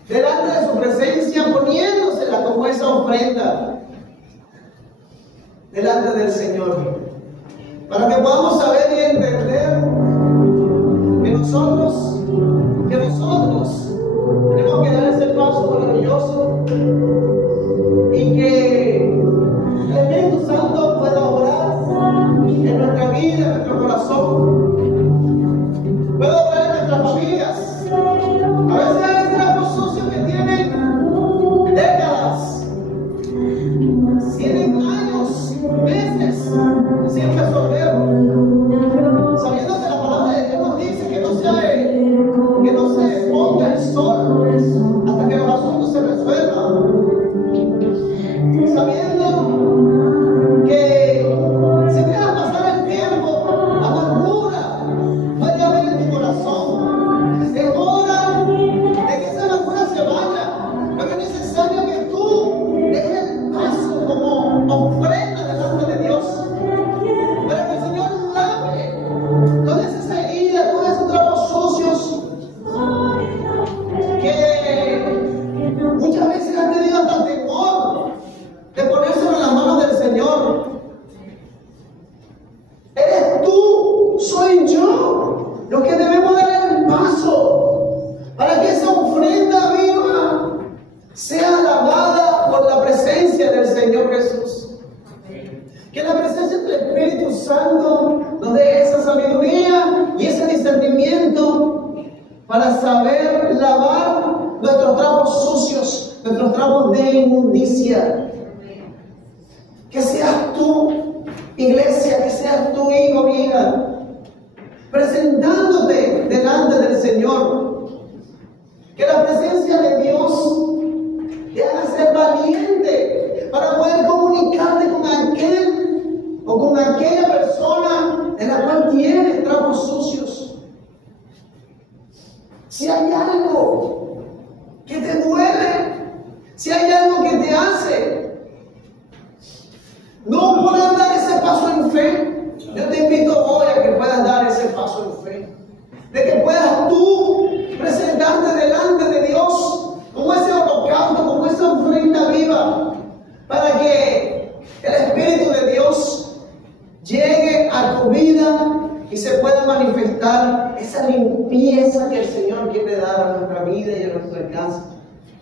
delante de su presencia, poniéndosela como esa ofrenda delante del Señor, para que podamos saber y entender que nosotros tenemos que dar ese paso maravilloso y que el Espíritu Santo pueda obrar en nuestra vida, en nuestro corazón, pueda obrar en nuestras familias. A veces hay trapos sucios que tienen décadas, tienen años, meses sin resolver, sabiendo que la palabra de Dios nos dice que no se ponga el sol hasta que los asuntos se resuelvan, sabiendo que si dejas pasar el tiempo, la amargura puede haber en tu corazón. Es hora de que esa amargura se vaya, pero es necesario que tú dejes el paso como ofrenda delante de Dios, para que el Señor lave todas esas heridas, todos esos trapos sucios que muchas veces han tenido hasta temor de ponérselo en las manos del Señor. Eres tú, soy yo, los que debemos dar el paso para que esa ofrenda viva sea lavada por la presencia del Señor Jesús. Que la presencia del Espíritu Santo nos dé esa sabiduría y ese discernimiento para saber lavar nuestros trapos sucios, nuestros trapos de inmundicia. Que seas tú, iglesia, que seas tú, hijo, hija, presentándote delante del Señor. Que la presencia de Dios te haga ser valiente para poder comunicarte con aquel o con aquella persona en la cual tienes trapos sucios. Si hay algo que te duele, si hay algo que te hace no poder dar ese paso en fe, yo te invito hoy a que puedas dar ese paso en fe, de que puedas tú presentarte delante de Dios como ese holocausto, como esa ofrenda viva, para que el Espíritu de Dios llegue a tu vida y se pueda manifestar esa limpieza que el Señor quiere dar a nuestra vida y a nuestra casa,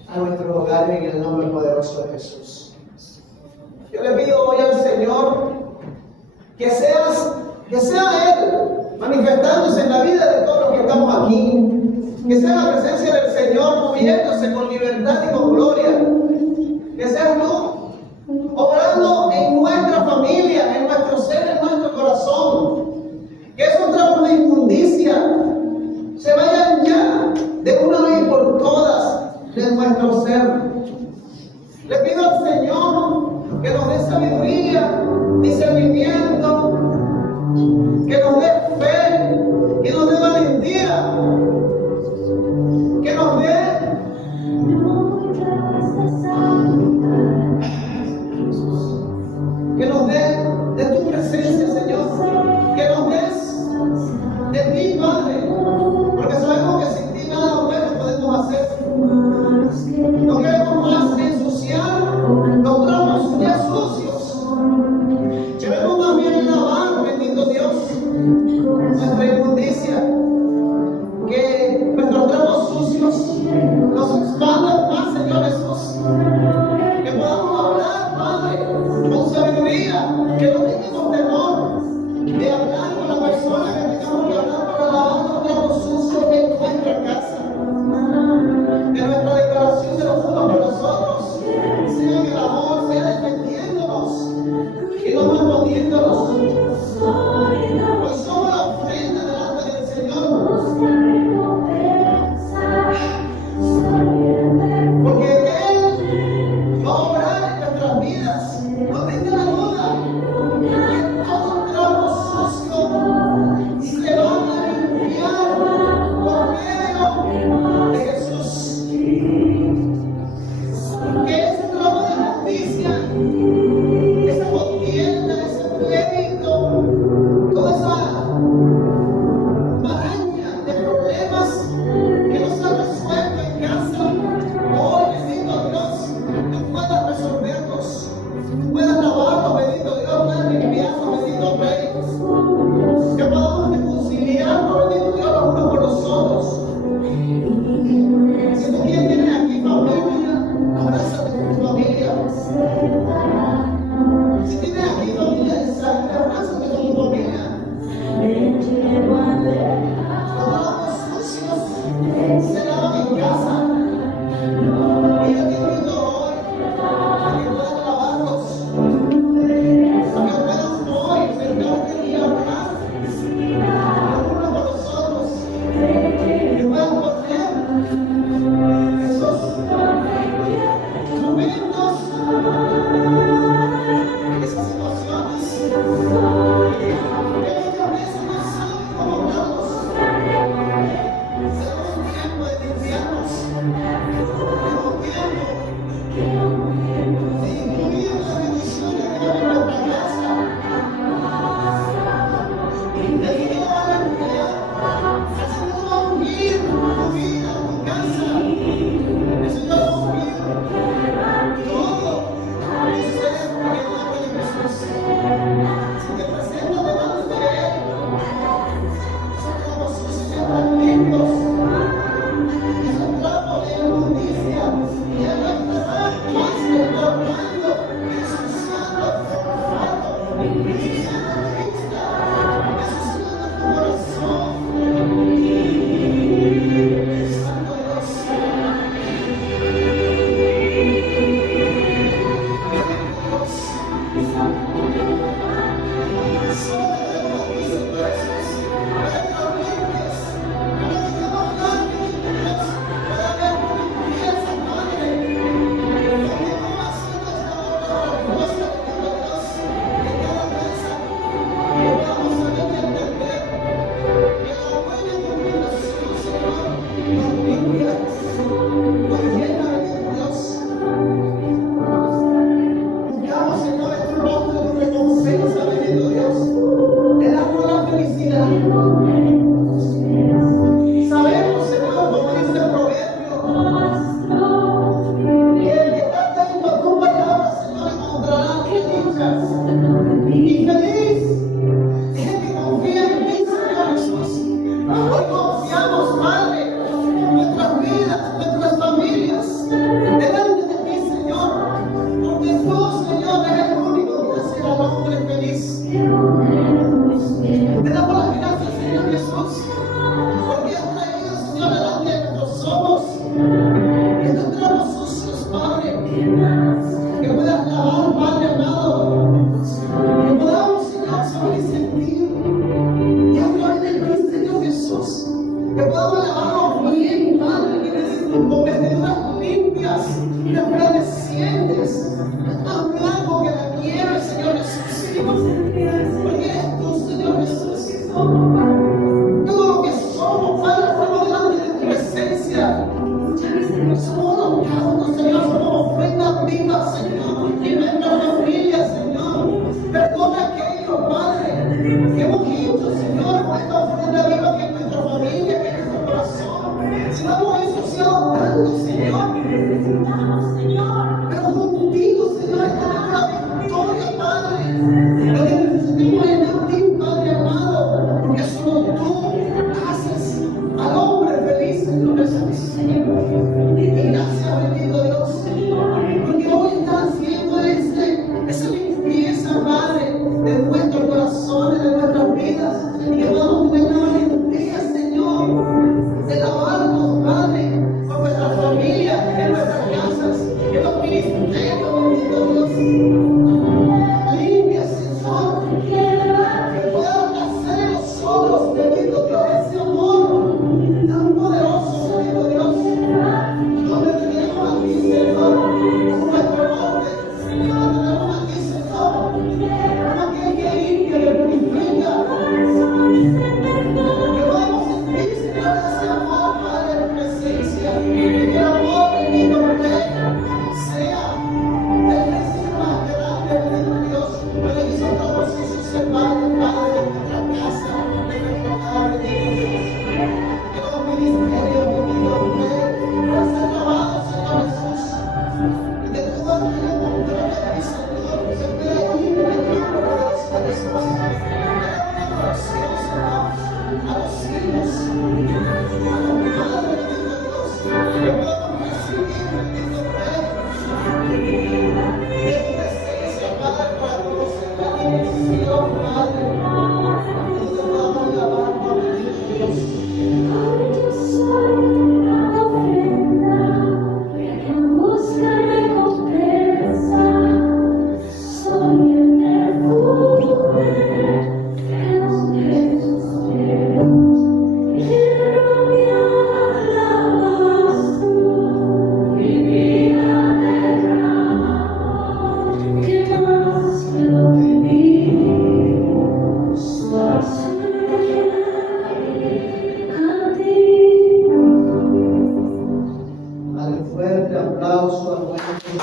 a nuestros hogares, en el nombre poderoso de Jesús. Yo le pido hoy al Señor que sea Él manifestándose en la vida de todos los que estamos aquí, que sea la presencia del Señor moviéndose con libertad y con gloria, que seas tú obrando en nuestra familia, en nuestro ser, en nuestro corazón, que esos trapos de inmundicia se vayan ya de una vez por todas de nuestro ser. Le pido al Señor sabiduría, discernimiento, que nos dé fe, que nos dé valentía, que nos dé de tu presencia, Señor, que nos des de ti, Padre, porque sabemos que sin ti nada bueno podemos hacer. No queremos más ensuciar los trapos ya sucios. Queremos más bien lavar, bendito Dios, nuestra inmundicia, que nuestros trapos sucios nos expandan más, Señor Jesús. Que podamos hablar, Padre, con sabiduría, que no tengamos temor de hablar con la persona que tengamos que hablar para lavar los trapos sucios que encuentra en casa. Que nuestra declaración de los unos por los otros sea en el amor, sea defendiéndonos y no malponiéndonos. Pues somos la ofrenda delante del Señor. Porque Él va a obrar en nuestras vidas. No tenga duda que todo trapo sucio se va a limpiar por medio de Jesús. Que ese trapo de justicia, esa contienda, ese pleito, toda esa maraña de problemas que no se han resuelto en casa, hoy, bendito Dios, tú puedas resolverlos, tú puedas lavarlos, bendito Dios, puedas limpiarlos, bendito Rey, que podamos reconciliarnos, bendito Dios, los unos con los otros. Si tú quieres tener aquí familia, abrázate con tu familia. Si tienes aquí familia de sangre, abrázate con tu familia. Los trapos sucios se lavan en casa. Y yo te invito hoy a que puedas lavarlos, a que puedas hoy sentarte y hablar los unos con los otros, que puedas poner esos instrumentos, esas situaciones que muchas veces no saben cómo hablarlos. Será un tiempo de limpiarnos, será un tiempo de incluir las bendiciones de Dios en nuestra casa. El Señor va a limpiar, el Señor va a unir tu vida, tu casa. El Señor va a unir todo tu ser en el nombre de Jesús. Si te presentas delante de Él, esos trapos sucios están limpios, esos trapos de inmundicia, y Él va a estar más restaurando, ensuciando, formando, ensuciando tu vista, ensuciando tu corazón. Santo Dios, buscamos, Señor, en tu rostro tu recompensa, bendito Dios. Te damos la felicidad. Sabemos, Señor, como dice el proverbio, que el que está atento a tu palabra, Señor, encontrará dichas. Y feliz es el que confía en ti, Señor Jesús. Hoy confiamos, Padre, nuestras vidas, nuestras familias, delante de ti, Señor, porque tú, Señor, eres el único que hace al hombre feliz. Te damos las gracias, Señor Jesús, porque has traído, Señor, delante de nuestros ojos estos trapos sucios, Padre, que puedas lavar, Padre amado, que podamos, Señor, saber y sentir y hablar de ti, Señor Jesús, que podamos lavarnos bien, Padre, con vestiduras limpias, resplandecientes, más blanco que la nieve, en nuestra familia, Señor. Perdona aquello, Padre, que hemos hecho, Señor, con esta ofrenda viva que es nuestra familia, que es nuestro corazón. Si no hemos ensuciado tanto, Señor. Pero contigo, Señor, tenemos la victoria, Padre. Lo que necesitamos es de ti, Padre amado, porque solo tú haces al hombre feliz en lo que haces. Y gracias, bendito Dios, porque hoy está haciendo esa limpieza, Padre, de nuestros corazones, de nuestras vidas, y que podamos tener la valentía, Señor, de lavarnos, Padre, por nuestras familias, en nuestras casas, en los ministerios, bendito Dios. Limpia, Señor, que puedan hacer en nosotros, bendito Dios, ese amor tan poderoso, bendito Dios, donde tenemos a ti, Señor, como nuestro norte, Señor, tenemos a ti, Señor, como aquel que limpia, que purifica, que podamos sentir, Señor, ese amor, Padre, de tu presencia, que el amor, bendito Rey, sea el principio más grande, bendito Dios, para que nosotros se separe, Padre, de nuestra casa, de nuestro hogar, bendito Dios. Que los ministerios, bendito Rey, puedan ser lavados, Señor Jesús. Y de todo aquello contrario a ti, Señor, se pueda ir en el nombre poderoso de Jesús. Dale una oración, Señor, a los hijos, a los padres, bendito Dios, que podamos recibir, bendito Rey, de tu presencia, Padre, para conocer la dirección, Padre, donde podamos lavarnos, bendito Dios. Dale un fuerte aplauso al buen Dios.